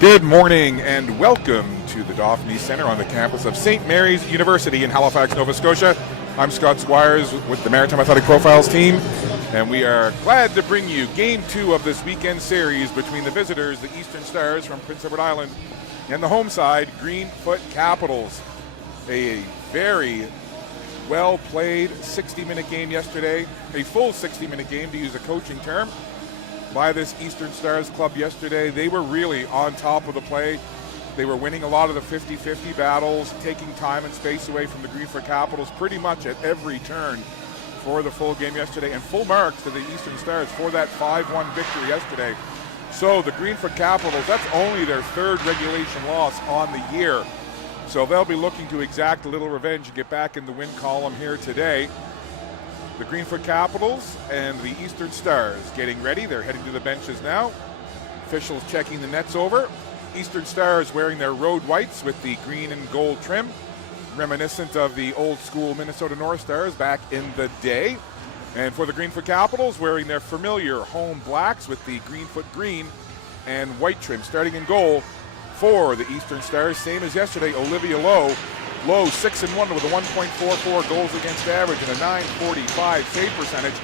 Good morning and welcome to the Dauphin Center on the campus of St. Mary's University in Halifax, Nova Scotia. I'm Scott Squires with the Maritime Athletic Profiles team, and we are glad to bring you Game 2 of this weekend series between the visitors, the Eastern Stars from Prince Edward Island, and the home side, Greenfoot Capitals. A very well-played 60-minute game yesterday, a full 60-minute game to use a coaching term, by this Eastern Stars club yesterday. They were really on top of the play. They were winning a lot of the 50-50 battles, taking time and space away from the Greenfoot Capitals pretty much at every turn for the full game yesterday, and full marks to the Eastern Stars for that 5-1 victory yesterday. So the Greenfoot Capitals, that's only their third regulation loss on the year. So they'll be looking to exact a little revenge and get back in the win column here today. The Greenfoot Capitals and the Eastern Stars getting ready. They're heading to the benches now. Officials checking the nets over. Eastern Stars wearing their road whites with the green and gold trim, reminiscent of the old school Minnesota North Stars back in the day. And for the Greenfoot Capitals, wearing their familiar home blacks with the Greenfoot green and white trim. Starting in goal for the Eastern Stars, same as yesterday, Olivia Lowe. Lowe 6-1 with a 1.44 goals against average and a .945 save percentage.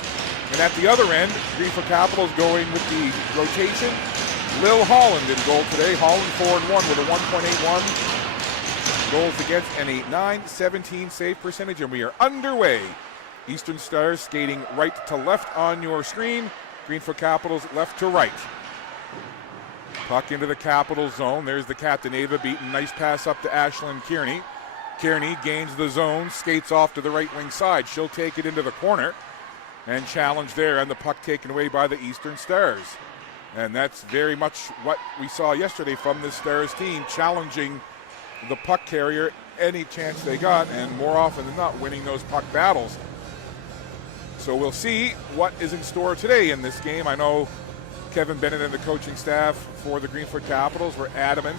And at the other end, Greenfoot Capitals going with the rotation. Lil Holland in goal today. Holland 4-1 with a 1.81 goals against and a .917 save percentage. And we are underway. Eastern Stars skating right to left on your screen. Greenfoot Capitals left to right. Puck into the Capitals zone. There's the captain, Ava Beaton. Nice pass up to Ashlyn Kearney. Kearney gains the zone, skates off to the right wing side. She'll take it into the corner and challenge there, and the puck taken away by the Eastern Stars. And that's very much what we saw yesterday from the Stars team, challenging the puck carrier any chance they got, and more often than not winning those puck battles. So we'll see what is in store today in this game. I know Kevin Bennett and the coaching staff for the Greenfoot Capitals were adamant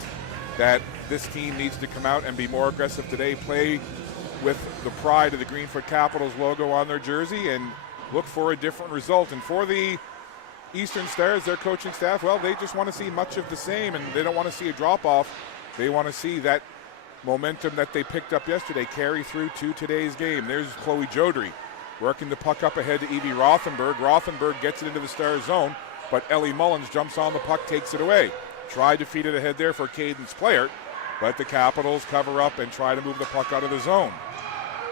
that this team needs to come out and be more aggressive today, play with the pride of the Greenfoot Capitals logo on their jersey, and look for a different result. And for the Eastern Stars, their coaching staff, well, they just want to see much of the same, and they don't want to see a drop-off. They want to see that momentum that they picked up yesterday carry through to today's game. There's Chloe Jodry working the puck up ahead to Evie Rothenberg. Rothenberg gets it into the Stars zone, but Ellie Mullins jumps on the puck, takes it away. Tried to feed it ahead there for Cadence Player, but the Capitals cover up and try to move the puck out of the zone.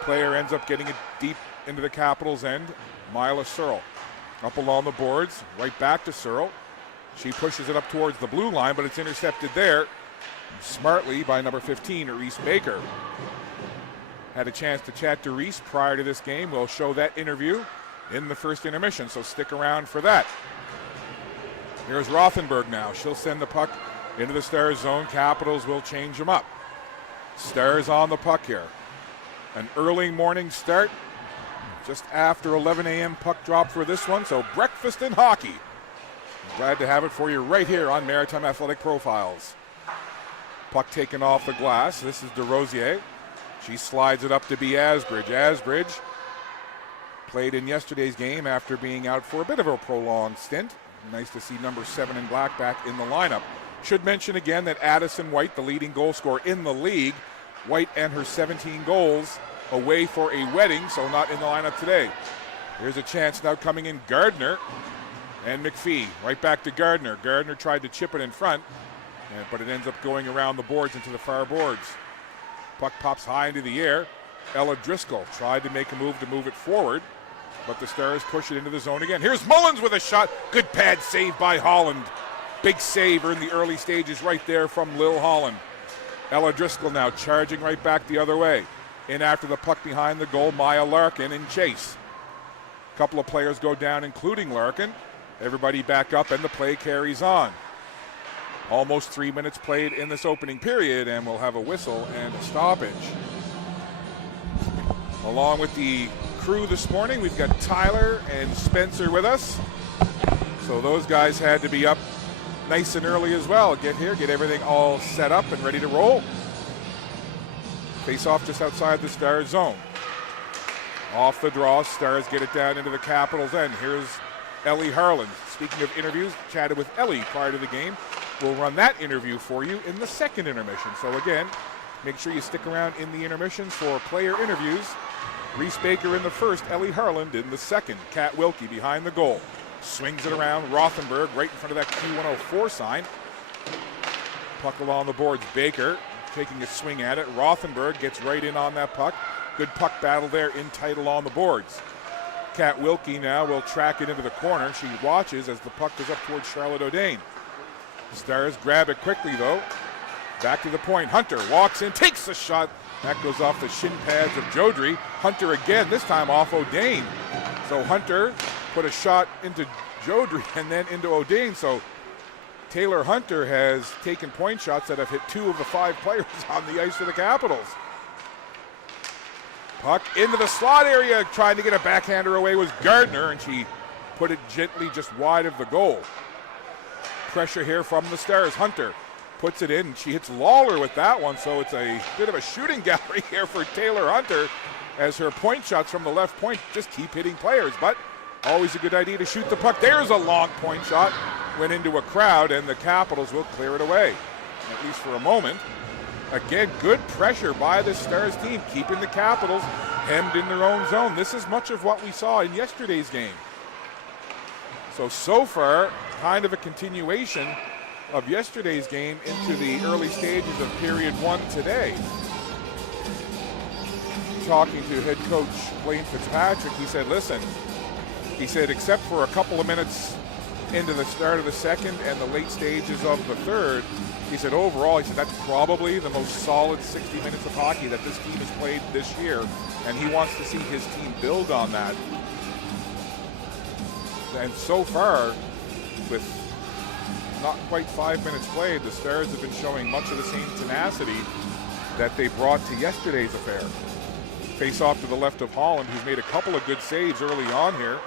Player ends up getting it deep into the Capitals' end. Mila Searle up along the boards, right back to Searle. She pushes it up towards the blue line, but it's intercepted there smartly by number 15, Reese Baker. Had a chance to chat to Reese prior to this game. We'll show that interview in the first intermission, so stick around for that. Here's Rothenberg now. She'll send the puck into the Stars zone. Capitals will change them up. Stars on the puck here. An early morning start. Just after 11 a.m. puck drop for this one. So breakfast in hockey. Glad to have it for you right here on Maritime Athletic Profiles. Puck taken off the glass. This is DeRosier. She slides it up to be Asbridge. Asbridge played in yesterday's game after being out for a bit of a prolonged stint. Nice to see number 7 in black back in the lineup. Should mention again that Addison White, the leading goal scorer in the league, White and her 17 goals away for a wedding, so not in the lineup today. Here's a chance now coming in. Gardner and McPhee. Right back to Gardner. Gardner tried to chip it in front, but it ends up going around the boards into the far boards. Puck pops high into the air. Ella Driscoll tried to make a move to move it forward, but the Stars push it into the zone again. Here's Mullins with a shot. Good pad save by Holland. Big save in the early stages right there from Lil Holland. Ella Driscoll now charging right back the other way. In after the puck behind the goal, Maya Larkin in chase. A couple of players go down, including Larkin. Everybody back up, and the play carries on. Almost 3 minutes played in this opening period, and we'll have a whistle and a stoppage. Along with the crew this morning, we've got Tyler and Spencer with us. So those guys had to be up nice and early as well. Get here, get everything all set up and ready to roll. Face off just outside the Stars zone. Off the draw, Stars get it down into the Capitals' end. Here's Ellie Harlan. Speaking of interviews, chatted with Ellie prior to the game. We'll run that interview for you in the second intermission. So again, make sure you stick around in the intermissions for player interviews. Reese Baker in the first, Ellie Harland in the second. Kat Wilkie behind the goal. Swings it around, Rothenberg right in front of that Q104 sign. Puck along the boards, Baker taking a swing at it. Rothenberg gets right in on that puck. Good puck battle there in tight along the boards. Kat Wilkie now will track it into the corner. She watches as the puck goes up towards Charlotte O'Dane. The Stars grab it quickly though. Back to the point, Hunter walks in, takes the shot. That goes off the shin pads of Jodry. Hunter again, this time off O'Dane. So Hunter put a shot into Jodry and then into O'Dane. So Taylor Hunter has taken point shots that have hit 2 of the 5 players on the ice for the Capitals. Puck into the slot area, trying to get a backhander away was Gardner, and she put it gently just wide of the goal. Pressure here from the Stars. Hunter puts it in. She hits Lawler with that one, so it's a bit of a shooting gallery here for Taylor Hunter as her point shots from the left point just keep hitting players, but always a good idea to shoot the puck. There's a long point shot, went into a crowd, and the Capitals will clear it away, at least for a moment. Again, good pressure by the Stars team, keeping the Capitals hemmed in their own zone. This is much of what we saw in yesterday's game. So far, kind of a continuation of yesterday's game into the early stages of period 1 today. Talking to head coach Blaine Fitzpatrick, he said, listen, he said, except for a couple of minutes into the start of the second and the late stages of the third, he said overall, he said that's probably the most solid 60 minutes of hockey that this team has played this year, and he wants to see his team build on that. And so far, with not quite 5 minutes played, the Stars have been showing much of the same tenacity that they brought to yesterday's affair. Face off to the left of Holland, who's made a couple of good saves early on here.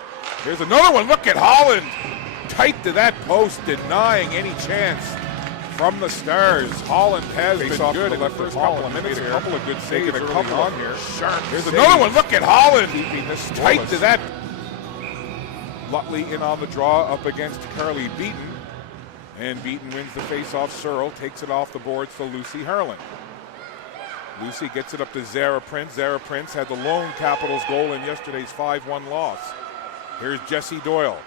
Here's another one. Look at Holland. Tight to that post, denying any chance from the Stars. Holland has been good in the first couple of minutes. A couple of good saves early on here. Sharp. Here's another one. Look at Holland. Keeping this tight to that. Lutley in on the draw up against Carly Beaton. And Beaton wins the face-off. Searle takes it off the boards to Lucy Harlan. Lucy gets it up to Zara Prince. Zara Prince had the lone Capitals goal in yesterday's 5-1 loss. Here's Jessie Doyle.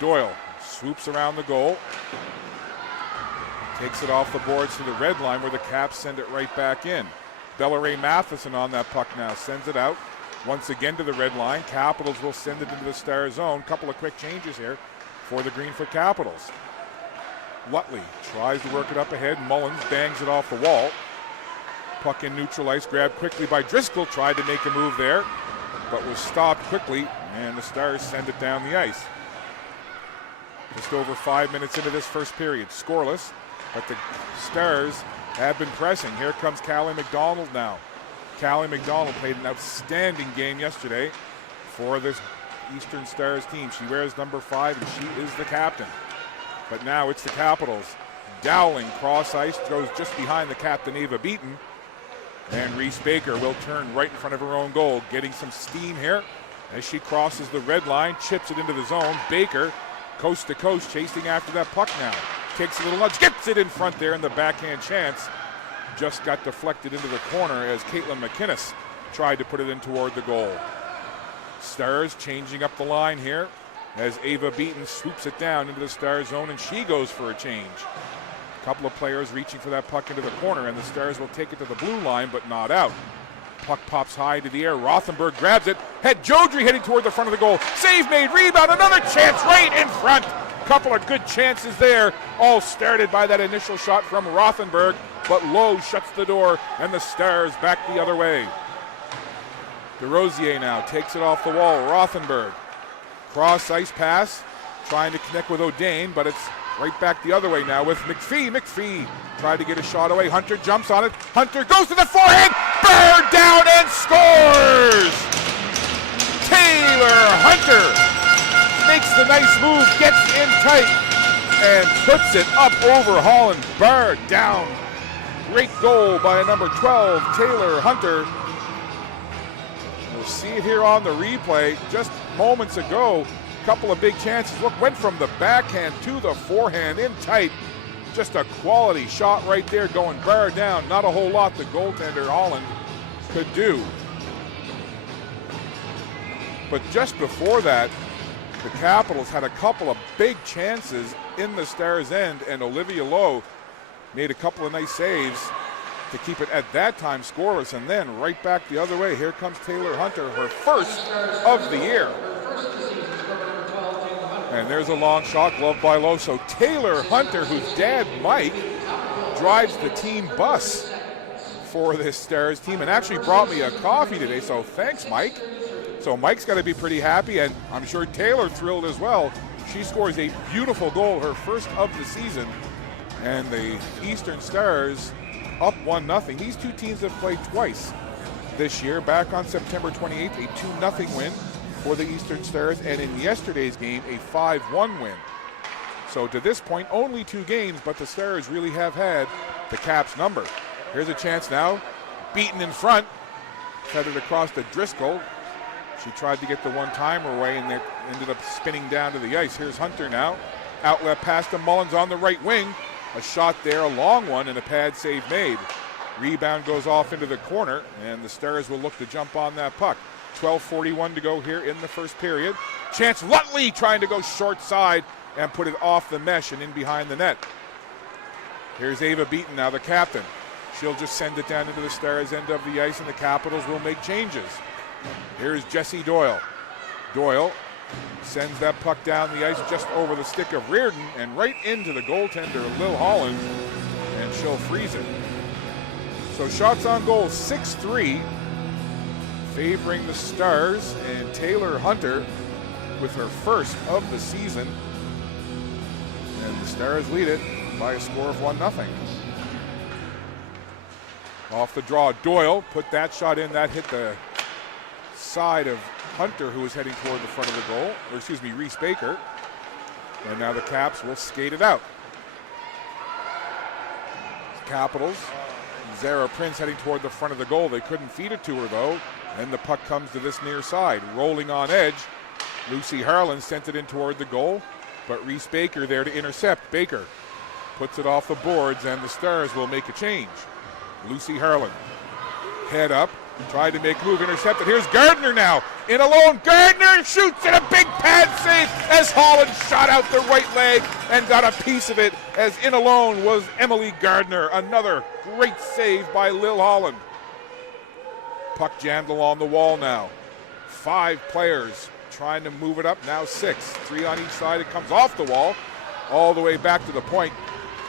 Doyle swoops around the goal. Takes it off the boards to the red line where the Caps send it right back in. Bellaray Matheson on that puck now. Sends it out once again to the red line. Capitals will send it into the Star zone. Couple of quick changes here for the Greenfoot Capitals. Lutley tries to work it up ahead. Mullins bangs it off the wall. Puck in neutral ice, grabbed quickly by Driscoll. Tried to make a move there, but was stopped quickly, and the Stars send it down the ice. Just over 5 minutes into this first period. Scoreless, but the Stars have been pressing. Here comes Callie McDonald now. Callie McDonald played an outstanding game yesterday for this Eastern Stars team. She wears number 5, and she is the captain. But now it's the Capitals. Dowling cross ice, goes just behind the captain, Ava Beaton. And Reese Baker will turn right in front of her own goal, getting some steam here as she crosses the red line, chips it into the zone. Baker, coast to coast, chasing after that puck now. Takes a little nudge, gets it in front there, and the backhand chance just got deflected into the corner as Caitlin McInnes tried to put it in toward the goal. Stars changing up the line here as Ava Beaton swoops it down into the Star zone, and she goes for a change. A couple of players reaching for that puck into the corner, and the Stars will take it to the blue line, but not out. Puck pops high to the air. Rothenberg grabs it. Jodry heading toward the front of the goal. Save made, rebound, another chance right in front. Couple of good chances there, all started by that initial shot from Rothenberg, but Lowe shuts the door, and the Stars back the other way. DeRosier now takes it off the wall. Rothenberg, cross ice pass, trying to connect with O'Dane, but it's right back the other way now with McPhee. McPhee tried to get a shot away. Hunter jumps on it. Hunter goes to the forehand. Bird down and scores! Taylor Hunter makes the nice move, gets in tight, and puts it up over Holland. Bird down. Great goal by number 12, Taylor Hunter. We'll see it here on the replay. Just moments ago, couple of big chances. Look, went from the backhand to the forehand in tight. Just a quality shot right there, going bar down. Not a whole lot the goaltender Holland could do. But just before that, the Capitals had a couple of big chances in the Stars' end, and Olivia Lowe made a couple of nice saves to keep it at that time scoreless, and then right back the other way. Here comes Taylor Hunter, her first of the year. And there's a long shot, glove by Lowe. So Taylor Hunter, whose dad, Mike, drives the team bus for this Stars team and actually brought me a coffee today, so thanks, Mike. So Mike's got to be pretty happy, and I'm sure Taylor thrilled as well. She scores a beautiful goal, her first of the season, and the Eastern Stars up 1-0. These two teams have played twice this year. Back on September 28th, a 2-0 win for the Eastern Stars, and in yesterday's game, a 5-1 win. So to this point, only 2 games, but the Stars really have had the Caps number. Here's a chance now. Beaten in front, headed across to Driscoll. She tried to get the one-timer away, and it ended up spinning down to the ice. Here's Hunter now. Outlet pass to Mullins on the right wing. A shot there, a long one, and a pad save made. Rebound goes off into the corner, and the Stars will look to jump on that puck. 12:41 to go here in the first period. Chance Lutley trying to go short side and put it off the mesh and in behind the net. Here's Ava Beaton now, the captain. She'll just send it down into the Stars' end of the ice, and the Capitals will make changes. Here's Jessie Doyle. Doyle sends that puck down the ice just over the stick of Reardon and right into the goaltender, Lil Holland, and she'll freeze it. So shots on goal, 6-3, favoring the Stars, and Taylor Hunter with her first of the season. And the Stars lead it by a score of 1-0. Off the draw, Doyle put that shot in. That hit the side of Hunter, who was heading toward the front of the goal, or excuse me, Reese Baker. And now the Caps will skate it out. Capitals, Zara Prince heading toward the front of the goal. They couldn't feed it to her though. And the puck comes to this near side. Rolling on edge, Lucy Harlan sent it in toward the goal, but Reese Baker there to intercept. Baker puts it off the boards, and the Stars will make a change. Lucy Harlan, head up, tried to make a move, intercepted. Here's Gardner now, in alone. Gardner shoots, and a big pad save as Holland shot out the right leg and got a piece of it, as in alone was Emily Gardner. Another great save by Lil Holland. Puck jammed along the wall now. 5 players trying to move it up, now 6. 3 on each side. It comes off the wall all the way back to the point,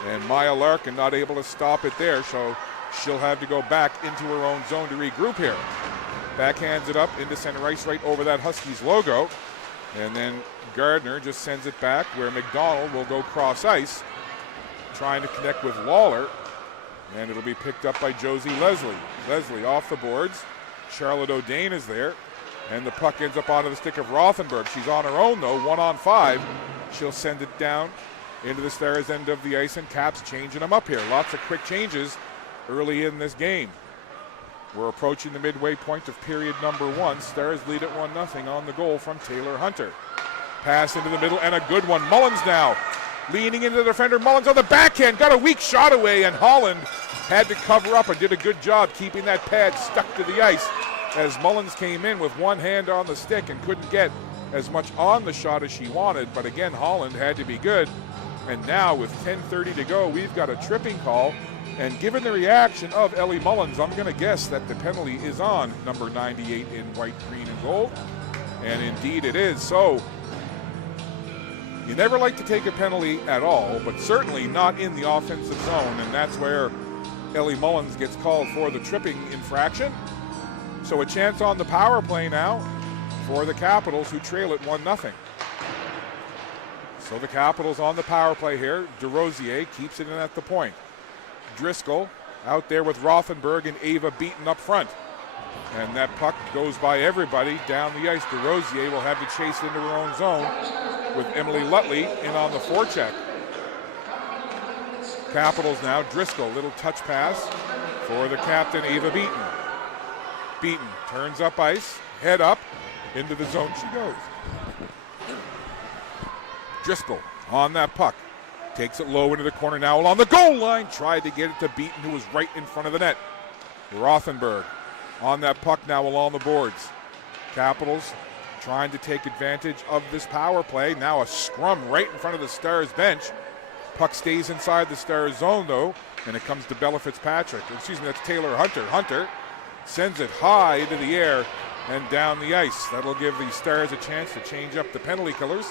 and Maya Larkin not able to stop it there, so she'll have to go back into her own zone to regroup here. Backhands it up into center ice right over that Huskies logo, and then Gardner just sends it back where McDonald will go cross ice, trying to connect with Lawler, and it'll be picked up by Josie Leslie. Leslie off the boards. Charlotte O'Dane is there, and the puck ends up onto the stick of Rothenberg. She's on her own though, 1-on-5. She'll send it down into the Stars' end of the ice, and Caps changing them up here. Lots of quick changes early in this game. We're approaching the midway point of period number 1. Stars lead at 1-0 on the goal from Taylor Hunter. Pass into the middle, and a good one. Mullins now leaning into the defender. Mullins on the backhand, got a weak shot away, and Holland had to cover up and did a good job keeping that pad stuck to the ice as Mullins came in with one hand on the stick and couldn't get as much on the shot as she wanted. But again, Holland had to be good. And now with 10:30 to go, we've got a tripping call. And given the reaction of Ellie Mullins, I'm going to guess that the penalty is on number 98 in white, green, and gold. And indeed it is. So you never like to take a penalty at all, but certainly not in the offensive zone. And that's where Ellie Mullins gets called for the tripping infraction. So a chance on the power play now for the Capitals, who trail it 1-0. So the Capitals on the power play here. DeRosier keeps it in at the point. Driscoll out there with Rothenberg and Ava Beaton up front. And that puck goes by everybody down the ice. DeRosier will have to chase into her own zone with Emily Lutley in on the forecheck. Capitals now, Driscoll, little touch pass for the captain, Ava Beaton. Beaton turns up ice, head up, into the zone she goes. Driscoll on that puck. Takes it low into the corner now along the goal line. Tried to get it to Beaton, who was right in front of the net. Rothenberg on that puck now along the boards. Capitals trying to take advantage of this power play. Now a scrum right in front of the Stars bench. Puck stays inside the Stars zone though, and it comes to Bella Fitzpatrick. Excuse me, that's Taylor Hunter. Hunter sends it high into the air and down the ice. That'll give the Stars a chance to change up the penalty killers.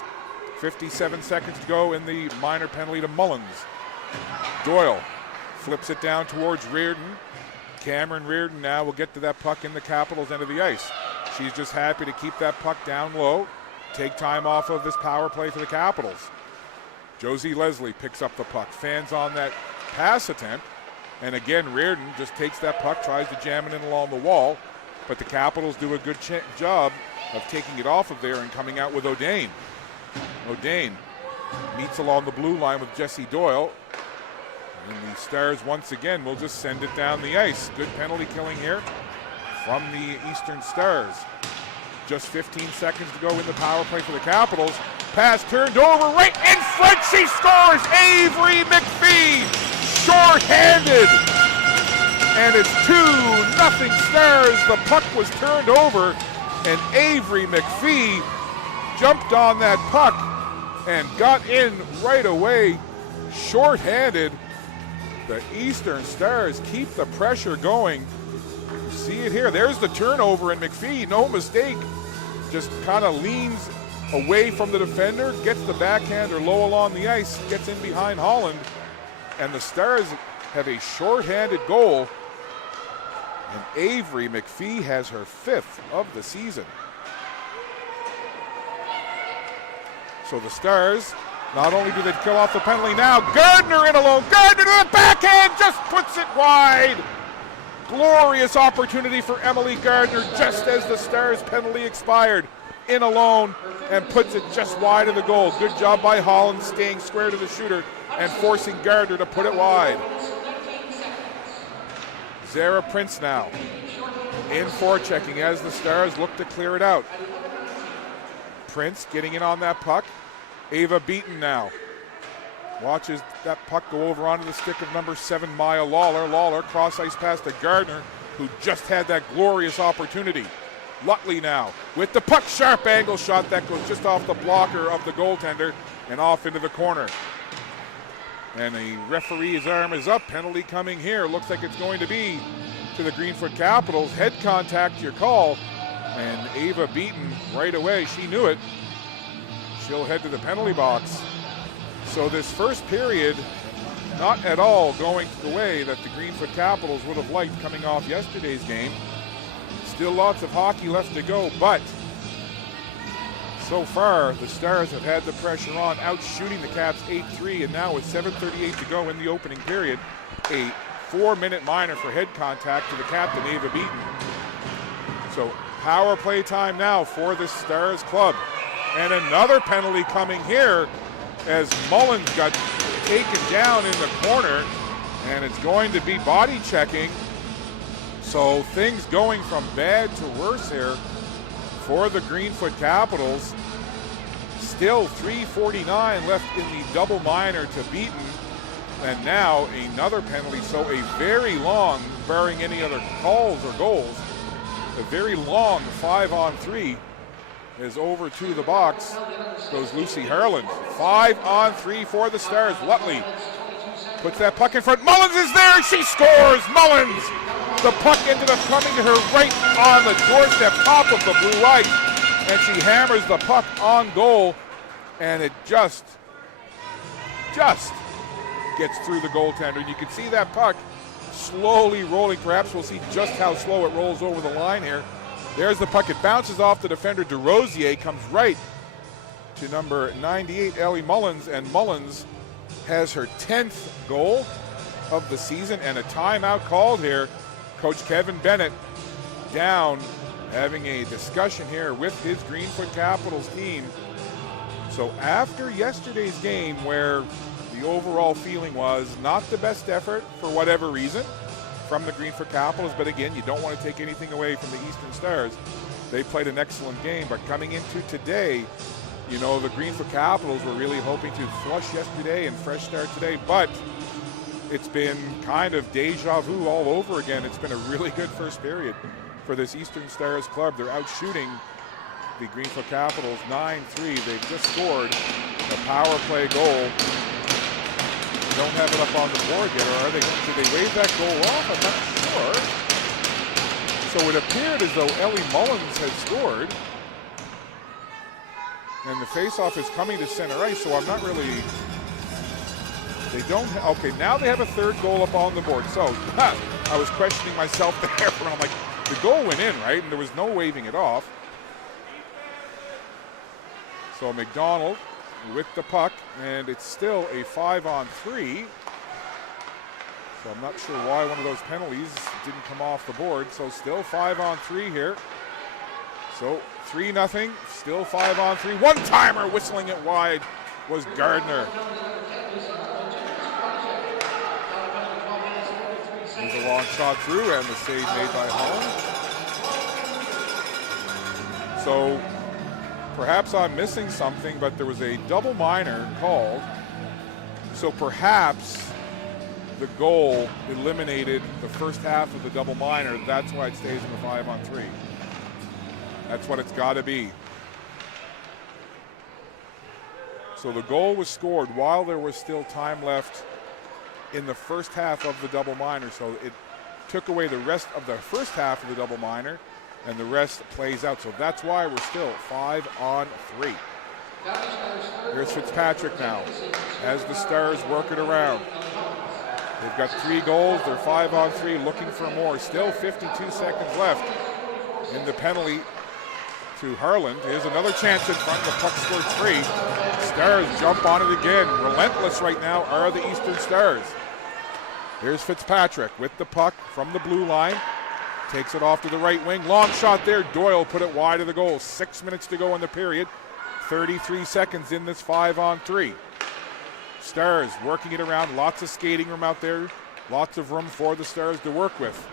57 seconds to go in the minor penalty to Mullins. Doyle flips it down towards Reardon. Cameron Reardon now will get to that puck in the Capitals' end of the ice. She's just happy to keep that puck down low, take time off of this power play for the Capitals. Josie Leslie picks up the puck, fans on that pass attempt, and again Reardon just takes that puck, tries to jam it in along the wall, but the Capitals do a good job of taking it off of there and coming out with O'Dane. O'Dane meets along the blue line with Jesse Doyle. And the Stars once again will just send it down the ice. Good penalty killing here from the Eastern Stars. Just 15 seconds to go in the power play for the Capitals. Pass turned over right in front. She scores. Avery McPhee short-handed. And it's 2-0 Stars. The puck was turned over and Avery McPhee jumped on that puck and got in right away, short-handed. The Eastern Stars keep the pressure going. You see it here. There's the turnover, and McPhee, no mistake, just kind of leans away from the defender, gets the backhander low along the ice, gets in behind Holland, and the Stars have a short-handed goal, and Avery McPhee has her 5th of the season. So the Stars, not only do they kill off the penalty, now Gardner in alone. Gardner to the backhand, just puts it wide. Glorious opportunity for Emily Gardner just as the Stars penalty expired. In alone and puts it just wide of the goal. Good job by Holland staying square to the shooter and forcing Gardner to put it wide. Zara Prince now in forechecking as the Stars look to clear it out. Prince getting in on that puck. Ava Beaton now watches that puck go over onto the stick of number 7, Maya Lawler. Lawler cross ice pass to Gardner, who just had that glorious opportunity. Lutley now with the puck, sharp angle shot that goes just off the blocker of the goaltender and off into the corner. And the referee's arm is up. Penalty coming here. Looks like it's going to be to the Greenfoot Capitals. Head contact, your call. And Ava Beaton right away, she knew it. She'll head to the penalty box. So this first period, not at all going the way that the Greenfoot Capitals would have liked coming off yesterday's game. Still lots of hockey left to go, but so far the Stars have had the pressure on, out shooting the Caps 8-3, and now with 7:38 to go in the opening period, a 4-minute minor for head contact to the captain, Ava Beaton. So power play time now for the Stars club. And another penalty coming here as Mullins got taken down in the corner, and it's going to be body checking. So things going from bad to worse here for the Greenfoot Capitals. Still 3:49 left in the double minor to Beaton. And now another penalty, so a very long, barring any other calls or goals, a very long 5-on-3 is over to the box. Goes Lucy Harland. 5-on-3 for the Stars. Lutley puts that puck in front. Mullins is there. She scores. Mullins. The puck ended up coming to her right on the doorstep, top of the blue ice, and she hammers the puck on goal, and it just gets through the goaltender. You can see that puck slowly rolling. Perhaps we'll see just how slow it rolls over the line here. There's the puck. It bounces off the defender. DeRosier comes right to number 98, Ellie Mullins, and Mullins has her 10th goal of the season, and a timeout called here. Coach Kevin Bennett down, having a discussion here with his Greenfoot Capitals team. So after yesterday's game, where the overall feeling was not the best effort for whatever reason from the Greenfoot Capitals, but again, you don't want to take anything away from the Eastern Stars. They played an excellent game, but coming into today, You know, the Greenfoot Capitals were really hoping to flush yesterday and fresh start today, but it's been kind of deja vu all over again. It's been a really good first period for this Eastern Stars club. They're out shooting the Greenfoot Capitals 9-3. They've just scored a power play goal. They don't have it up on the board yet, or are they? Did they wave that goal off? I'm not sure. So it appeared as though Ellie Mullins had scored. And the faceoff is coming to center ice, so I'm not really... They don't... Okay, now they have a third goal up on the board. So, I was questioning myself there for a moment. I'm like, the goal went in, right? And there was no waving it off. So McDonald with the puck, and it's still a 5-on-3. So I'm not sure why one of those penalties didn't come off the board. So still 5-on-3 here. So 3-0, still 5-on-3. One-timer whistling it wide was Gardner. There's a long shot through and the save made by Holland. So perhaps I'm missing something, but there was a double minor called. So perhaps the goal eliminated the first half of the double minor. That's why it stays in the 5-on-3. That's what it's got to be. So the goal was scored while there was still time left in the first half of the double minor. So it took away the rest of the first half of the double minor, and the rest plays out. So that's why we're still 5-on-3. Here's Fitzpatrick now as the Stars work it around. They've got 3 goals. They're 5-on-3, looking for more. Still 52 seconds left in the penalty to Harland. Here's another chance in front. The puck scored 3. Stars jump on it again. Relentless right now are the Eastern Stars. Here's Fitzpatrick with the puck from the blue line. Takes it off to the right wing. Long shot there. Doyle put it wide of the goal. 6 minutes to go in the period. 33 seconds in this 5-on-3. Stars working it around. Lots of skating room out there. Lots of room for the Stars to work with.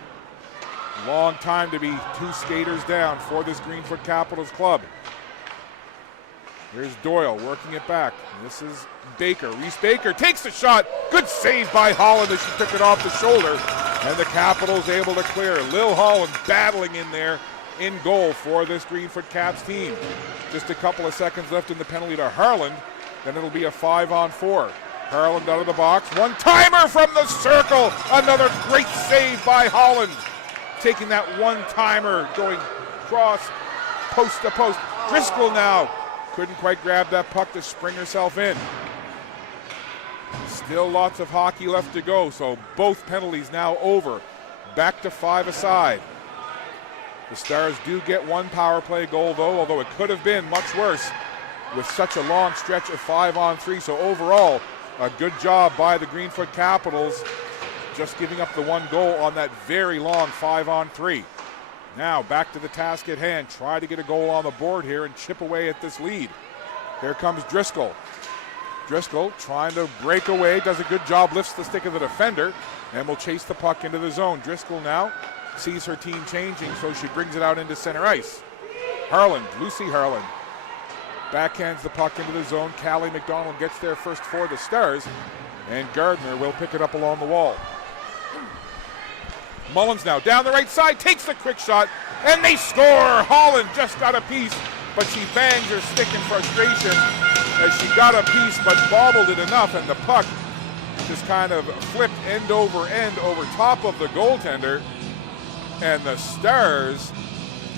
Long time to be 2 skaters down for this Greenfoot Capitals club. Here's Doyle working it back. This is Baker. Reese Baker takes the shot. Good save by Holland as she took it off the shoulder. And the Capitals able to clear. Lil Holland battling in there in goal for this Greenfoot Caps team. Just a couple of seconds left in the penalty to Harland. Then it'll be a 5-on-4. Harland out of the box. One-timer from the circle. Another great save by Holland. Taking that one-timer, going cross, post to post. Driscoll now couldn't quite grab that puck to spring herself in. Still lots of hockey left to go, so both penalties now over. Back to 5 aside. The Stars do get 1 power play goal, though, although it could have been much worse with such a long stretch of 5-on-3. So overall, a good job by the Greenfoot Capitals, just giving up the 1 goal on that very long 5-on-3. Now back to the task at hand. Try to get a goal on the board here and chip away at this lead. Here comes Driscoll. Driscoll trying to break away, does a good job, lifts the stick of the defender, and will chase the puck into the zone. Driscoll now sees her team changing, so she brings it out into center ice. Harland, Lucy Harland, backhands the puck into the zone. Callie McDonald gets there first for the Stars, and Gardner will pick it up along the wall. Mullins now down the right side, takes the quick shot, and they score! Holland just got a piece, but she bangs her stick in frustration as she got a piece but bobbled it enough, and the puck just kind of flipped end over top of the goaltender, and the Stars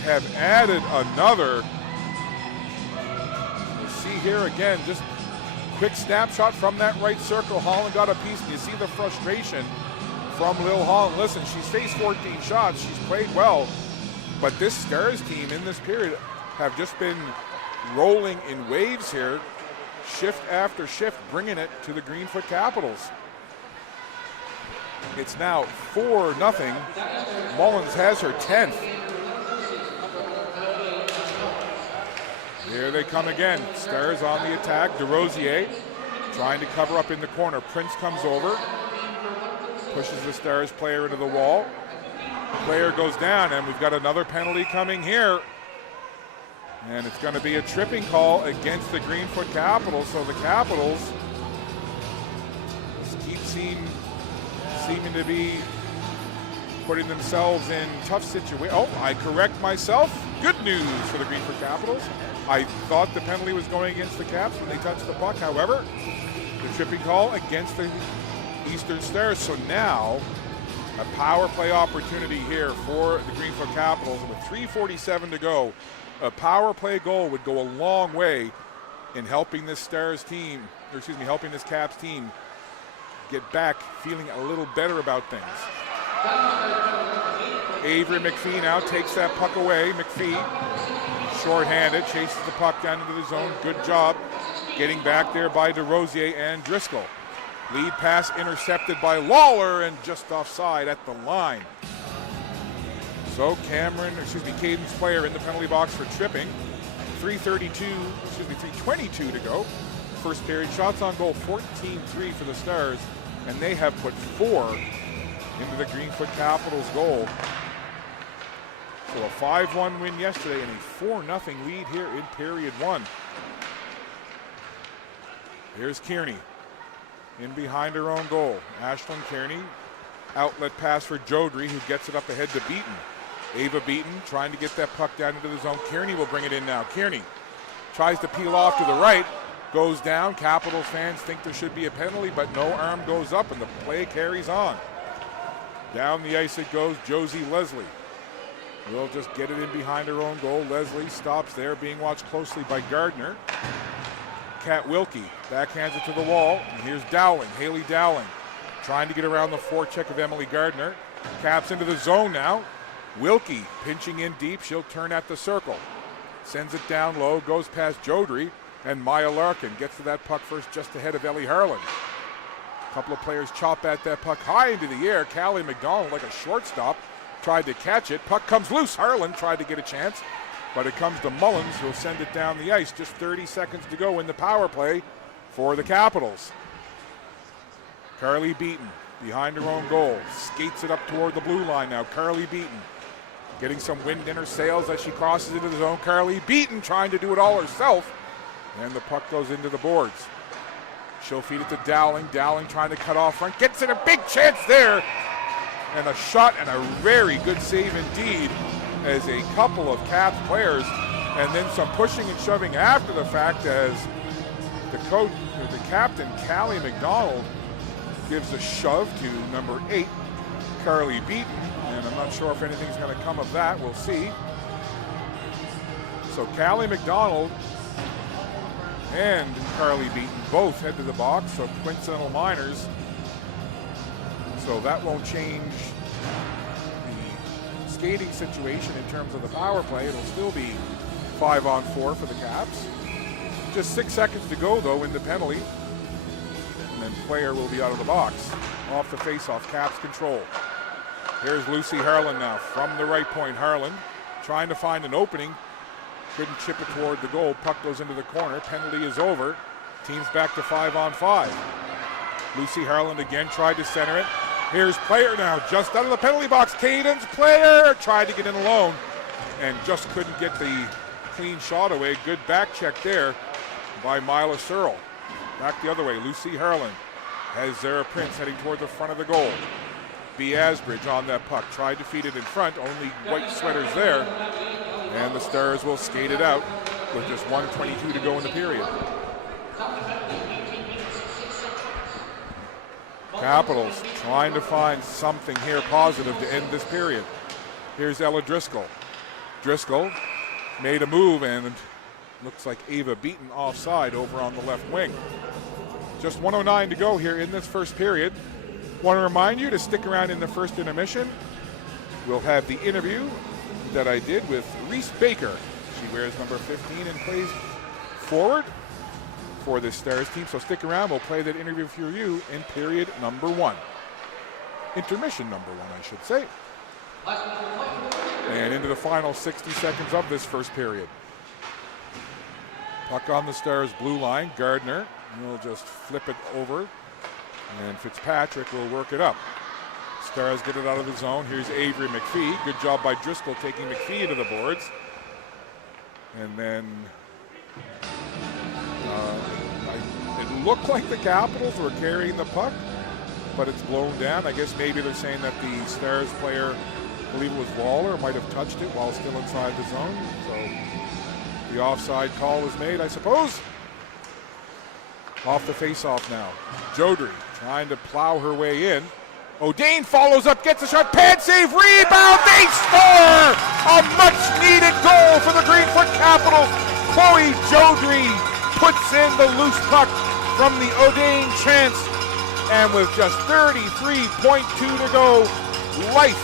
have added another. You see here again, just quick snapshot from that right circle. Holland got a piece, and you see the frustration from Lil Holland. Listen, she's faced 14 shots. She's played well. But this Stars team in this period have just been rolling in waves here, shift after shift, bringing it to the Greenfoot Capitals. It's now 4-0. Mullins has her 10th. Here they come again. Stars on the attack. DeRosier trying to cover up in the corner. Prince comes over, pushes the Stars player into the wall. Player goes down, and we've got another penalty coming here. And it's going to be a tripping call against the Greenfoot Capitals. So the Capitals keep seeming to be putting themselves in tough situations. Oh, I correct myself. Good news for the Greenfoot Capitals. I thought the penalty was going against the Caps when they touched the puck. However, the tripping call against the Eastern Stars. So now a power play opportunity here for the Greenfoot Capitals. And with 3:47 to go, a power play goal would go a long way in helping this Stars team, or excuse me, helping this Caps team get back feeling a little better about things. Avery McPhee now takes that puck away. McPhee, shorthanded, chases the puck down into the zone. Good job getting back there by DeRosier and Driscoll. Lead pass intercepted by Lawler and just offside at the line. So Caden's player in the penalty box for tripping. 3:22 to go. First period, shots on goal 14-3 for the Stars, and they have put 4 into the Greenfoot Capitals goal. So a 5-1 win yesterday and a 4-0 lead here in period 1. Here's Kearney in behind her own goal. Ashlyn Kearney, outlet pass for Jodry, who gets it up ahead to Beaton. Ava Beaton trying to get that puck down into the zone. Kearney will bring it in now. Kearney tries to peel off to the right, goes down. Capitals fans think there should be a penalty, but no arm goes up and the play carries on. Down the ice it goes. Josie Leslie will just get it in behind her own goal. Leslie stops there, being watched closely by Gardner. Kat Wilkie backhands it to the wall. And here's Dowling, Haley Dowling, trying to get around the forecheck of Emily Gardner. Caps into the zone now. Wilkie pinching in deep. She'll turn at the circle. Sends it down low, goes past Jodry, and Maya Larkin gets to that puck first just ahead of Ellie Harlan. A couple of players chop at that puck high into the air. Callie McDonald, like a shortstop, tried to catch it. Puck comes loose. Harlan tried to get a chance, but it comes to Mullins, who'll send it down the ice. Just 30 seconds to go in the power play for the Capitals. Carly Beaton behind her own goal. Skates it up toward the blue line now. Carly Beaton getting some wind in her sails as she crosses into the zone. Carly Beaton trying to do it all herself, and the puck goes into the boards. She'll feed it to Dowling. Dowling trying to cut off front. Gets it, a big chance there. And a shot and a very good save indeed as a couple of Caps players. And then some pushing and shoving after the fact as the coach, the captain, Callie McDonald, gives a shove to number 8, Carly Beaton. And I'm not sure if anything's going to come of that. We'll see. So Callie McDonald and Carly Beaton both head to the box, so coincidental minors. So that won't change the skating situation in terms of the power play. It'll still be 5-on-4 for the Caps. Just 6 seconds to go, though, in the penalty. And then player will be out of the box. Off the face-off, Caps control. Here's Lucy Harlan now from the right point. Harlan trying to find an opening. Couldn't chip it toward the goal. Puck goes into the corner. Penalty is over. Team's back to 5-on-5. Lucy Harlan again tried to center it. Here's player now just out of the penalty box. Caden's player tried to get in alone and just couldn't get the clean shot away. Good back check there by Mila Searle. Back the other way. Lucy Harlan has Zara Prince heading toward the front of the goal. B. Asbridge on that puck. Tried to feed it in front. Only white sweaters there. And the Stars will skate it out with just 1:22 to go in the period. Capitals trying to find something here positive to end this period. Here's Ella Driscoll. Driscoll made a move and looks like Ava Beaton offside over on the left wing. Just 1:09 to go here in this first period. Want to remind you to stick around in the first intermission. We'll have the interview that I did with Reese Baker. She wears number 15 and plays forward for this Stars team. So stick around. We'll play that interview for you in period number 1. Intermission number 1, I should say. And into the final 60 seconds of this first period. Puck on the Stars blue line. Gardner will just flip it over. And Fitzpatrick will work it up. Stars get it out of the zone. Here's Avery McPhee. Good job by Driscoll taking McPhee into the boards. And then it looked like the Capitals were carrying the puck, but it's blown down. I guess maybe they're saying that the Stars player, I believe it was Waller, might have touched it while still inside the zone. So the offside call is made, I suppose. Off the face-off now. Jodry trying to plow her way in. O'Dane follows up, gets a shot, pad save, rebound, they score! A much-needed goal for the Greenfoot Capitals. Chloe Jodry puts in the loose puck from the O'Dane chance, and with just 33.2 to go, life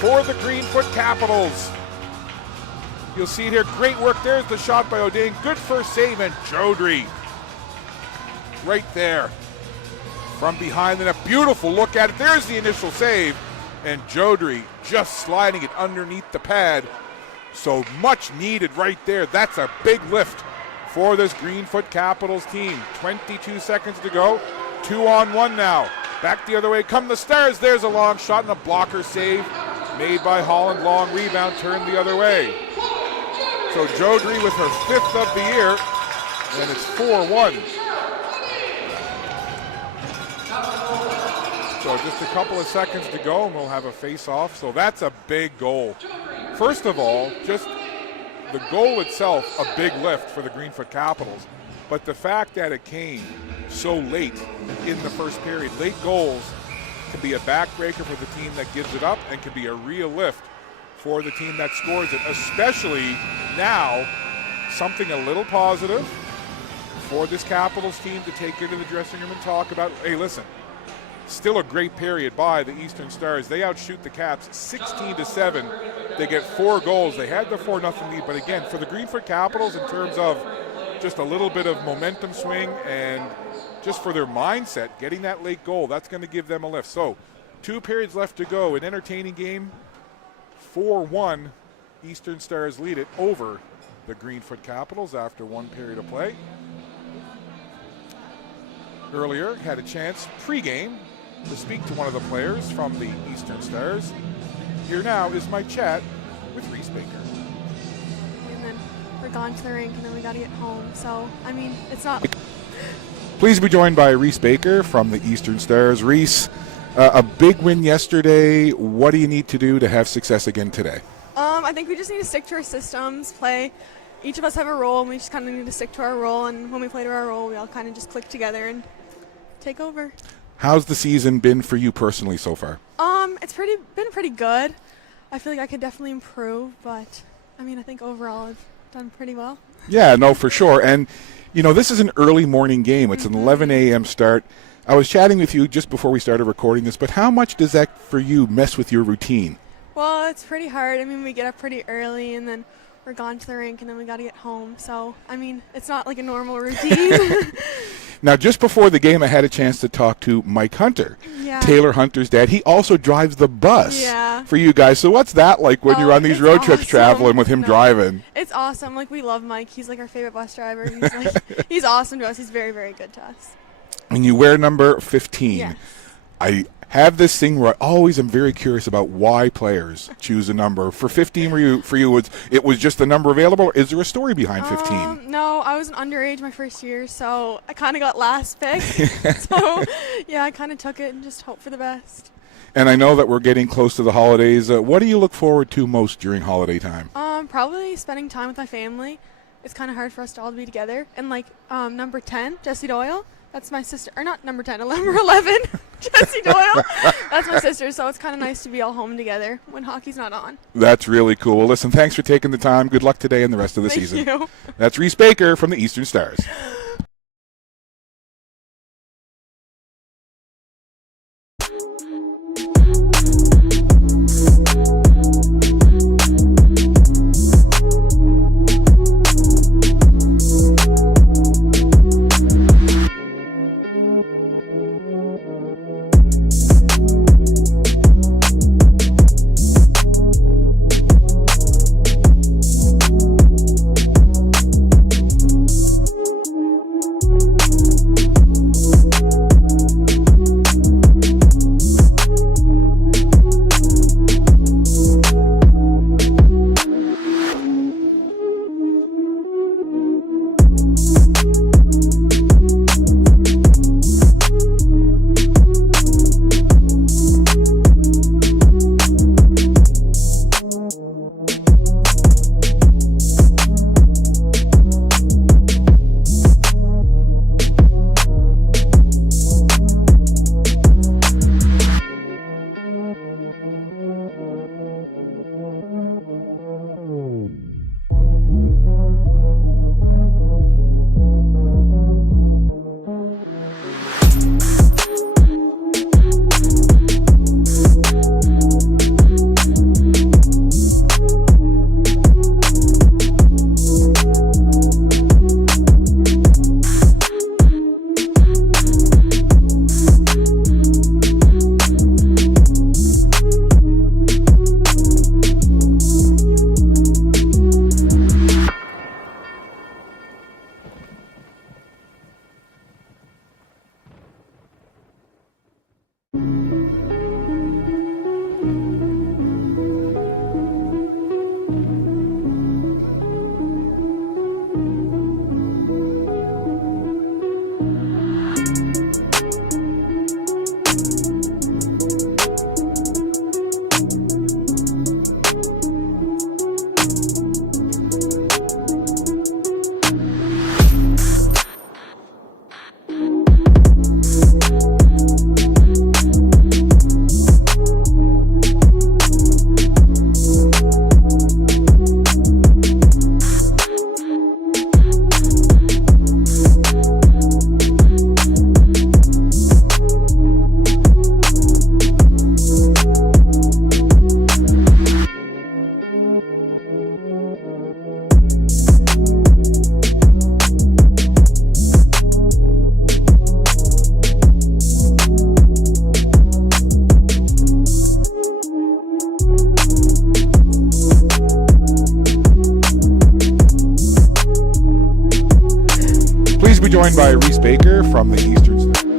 for the Greenfoot Capitals. You'll see it here, great work. There's the shot by O'Dane, good first save, and Jodry right there from behind, and a beautiful look at it. There's the initial save, and Jodry just sliding it underneath the pad. So much needed right there. That's a big lift for this Greenfoot Capitals team. 22 seconds to go. 2-on-1 now. Back the other way come the Stars. There's a long shot and a blocker save made by Holland. Long rebound turned the other way. So Jodry with her 5th of the year, and it's 4-1. So just a couple of seconds to go and we'll have a face-off. So that's a big goal. First of all, just the goal itself, a big lift for the Greenfoot Capitals. But the fact that it came so late in the first period, late goals can be a backbreaker for the team that gives it up and can be a real lift for the team that scores it, especially now, something a little positive for this Capitals team to take into the dressing room and talk about. Hey, listen, still a great period by the Eastern Stars. They outshoot the Caps 16-7. They get 4 goals. They had the 4-0 lead, but again, for the Greenfoot Capitals, in terms of just a little bit of momentum swing and just for their mindset, getting that late goal, that's going to give them a lift. So 2 periods left to go. An entertaining game. 4-1, Eastern Stars lead it over the Greenfoot Capitals after 1 period of play. Earlier, had a chance pre-game to speak to one of the players from the Eastern Stars. Here now is my chat with Reese Baker. And then we're gone to the rink, and then we got to get home. So, I mean, it's not. Pleased to be joined by Reese Baker from the Eastern Stars. Reese, a big win yesterday. What do you need to do to have success again today? I think we just need to stick to our systems, play. Each of us have a role, and we just kind of need to stick to our role. And when we play to our role, we all kind of just click together and take over. How's the season been for you personally so far? It's been pretty good. I feel like I could definitely improve, but I mean, I think overall I've done pretty well. Yeah, no, for sure. And you know, this is an early morning game. It's an 11 a.m. start. I was chatting with you just before we started recording this, but how much does that for you mess with your routine? Well, it's pretty hard. I mean, we get up pretty early, and then we're gone to the rink, and then we got to get home. So, I mean, it's not like a normal routine. Now, just before the game, I had a chance to talk to Mike Hunter, Taylor Hunter's dad. He also drives the bus for you guys. So what's that like when you're on these road trips traveling with him driving? It's awesome. Like, we love Mike. He's like our favorite bus driver. He's like, he's awesome to us. He's very, very good to us. And you wear number 15. Yes. I have this thing where I always am very curious about why players choose a number. For 15, for you, it was just the number available, or is there a story behind 15? No, I was an underage my first year, so I kind of got last pick. So, yeah, I kind of took it and just hope for the best. And I know that we're getting close to the holidays. What do you look forward to most during holiday time? Probably spending time with my family. It's kind of hard for us to all be together. And, like, number 10, Jessie Doyle. That's my sister, or not number 10, number 11, Jessie Doyle. That's my sister, so it's kind of nice to be all home together when hockey's not on. That's really cool. Well, listen, thanks for taking the time. Good luck today and the rest of the season. Thank you. That's Reese Baker from the Eastern Stars. joined by Reese Baker from the Eastern State.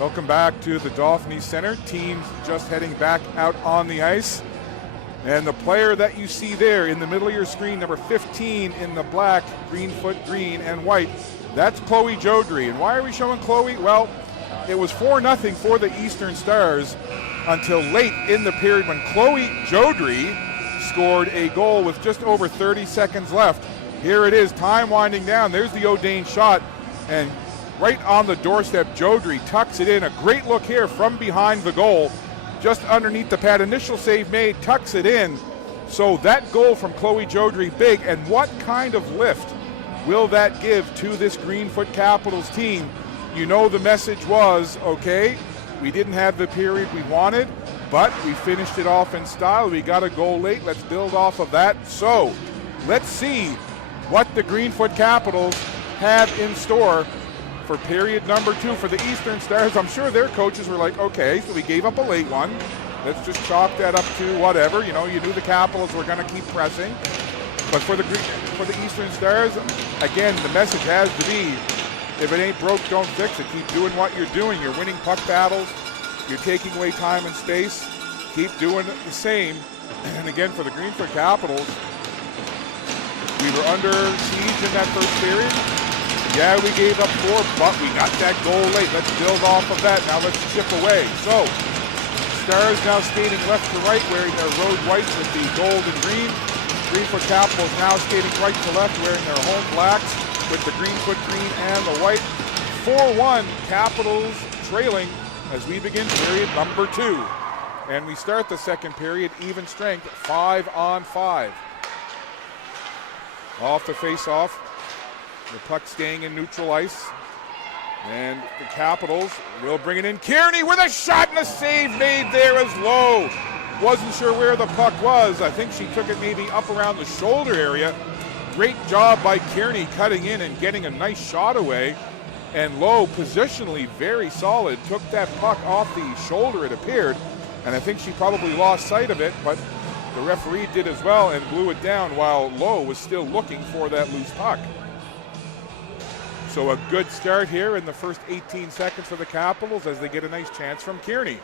Welcome back to the Dauphin Center. Teams just heading back out on the ice. And the player that you see there in the middle of your screen, number 15 in the black, Greenfoot green and white, that's Chloe Jodry. And why are we showing Chloe? Well, it was 4-0 for the Eastern Stars until late in the period when Chloe Jodry scored a goal with just over 30 seconds left. Here it is, time winding down. There's the O'Dane shot, and right on the doorstep, Jodry tucks it in. A great look here from behind the goal, just underneath the pad. Initial save made, tucks it in. So that goal from Chloe Jodry, big. And what kind of lift will that give to this Greenfoot Capitals team? You know the message was, okay, we didn't have the period we wanted, but we finished it off in style. We got a goal late. Let's build off of that. So let's see what the Greenfoot Capitals have in store for period number 2 for the Eastern Stars. I'm sure their coaches were like, okay, so we gave up a late one. Let's just chalk that up to whatever. You know, you knew the Capitals were going to keep pressing. But for the Eastern Stars, again, the message has to be, if it ain't broke, don't fix it. Keep doing what you're doing. You're winning puck battles. You're taking away time and space. Keep doing the same. And again, for the Greenfoot Capitals, we were under siege in that first period. Yeah, we gave up 4, but we got that goal late. Let's build off of that. Now let's chip away. So, Stars now skating left to right, wearing their road whites with the gold and green. Greenfoot Capitals now skating right to left, wearing their home blacks with the Greenfoot green and the white. 4-1, Capitals trailing as we begin period number 2. And we start the second period, even strength, 5-on-5. Off the face-off. The puck staying in neutral ice. And the Capitals will bring it in. Kearney with a shot and a save made there as Lowe. Wasn't sure where the puck was. I think she took it maybe up around the shoulder area. Great job by Kearney cutting in and getting a nice shot away. And Lowe, positionally very solid, took that puck off the shoulder, it appeared. And I think she probably lost sight of it, but the referee did as well and blew it down while Lowe was still looking for that loose puck. So a good start here in the first 18 seconds for the Capitals as they get a nice chance from Kearney.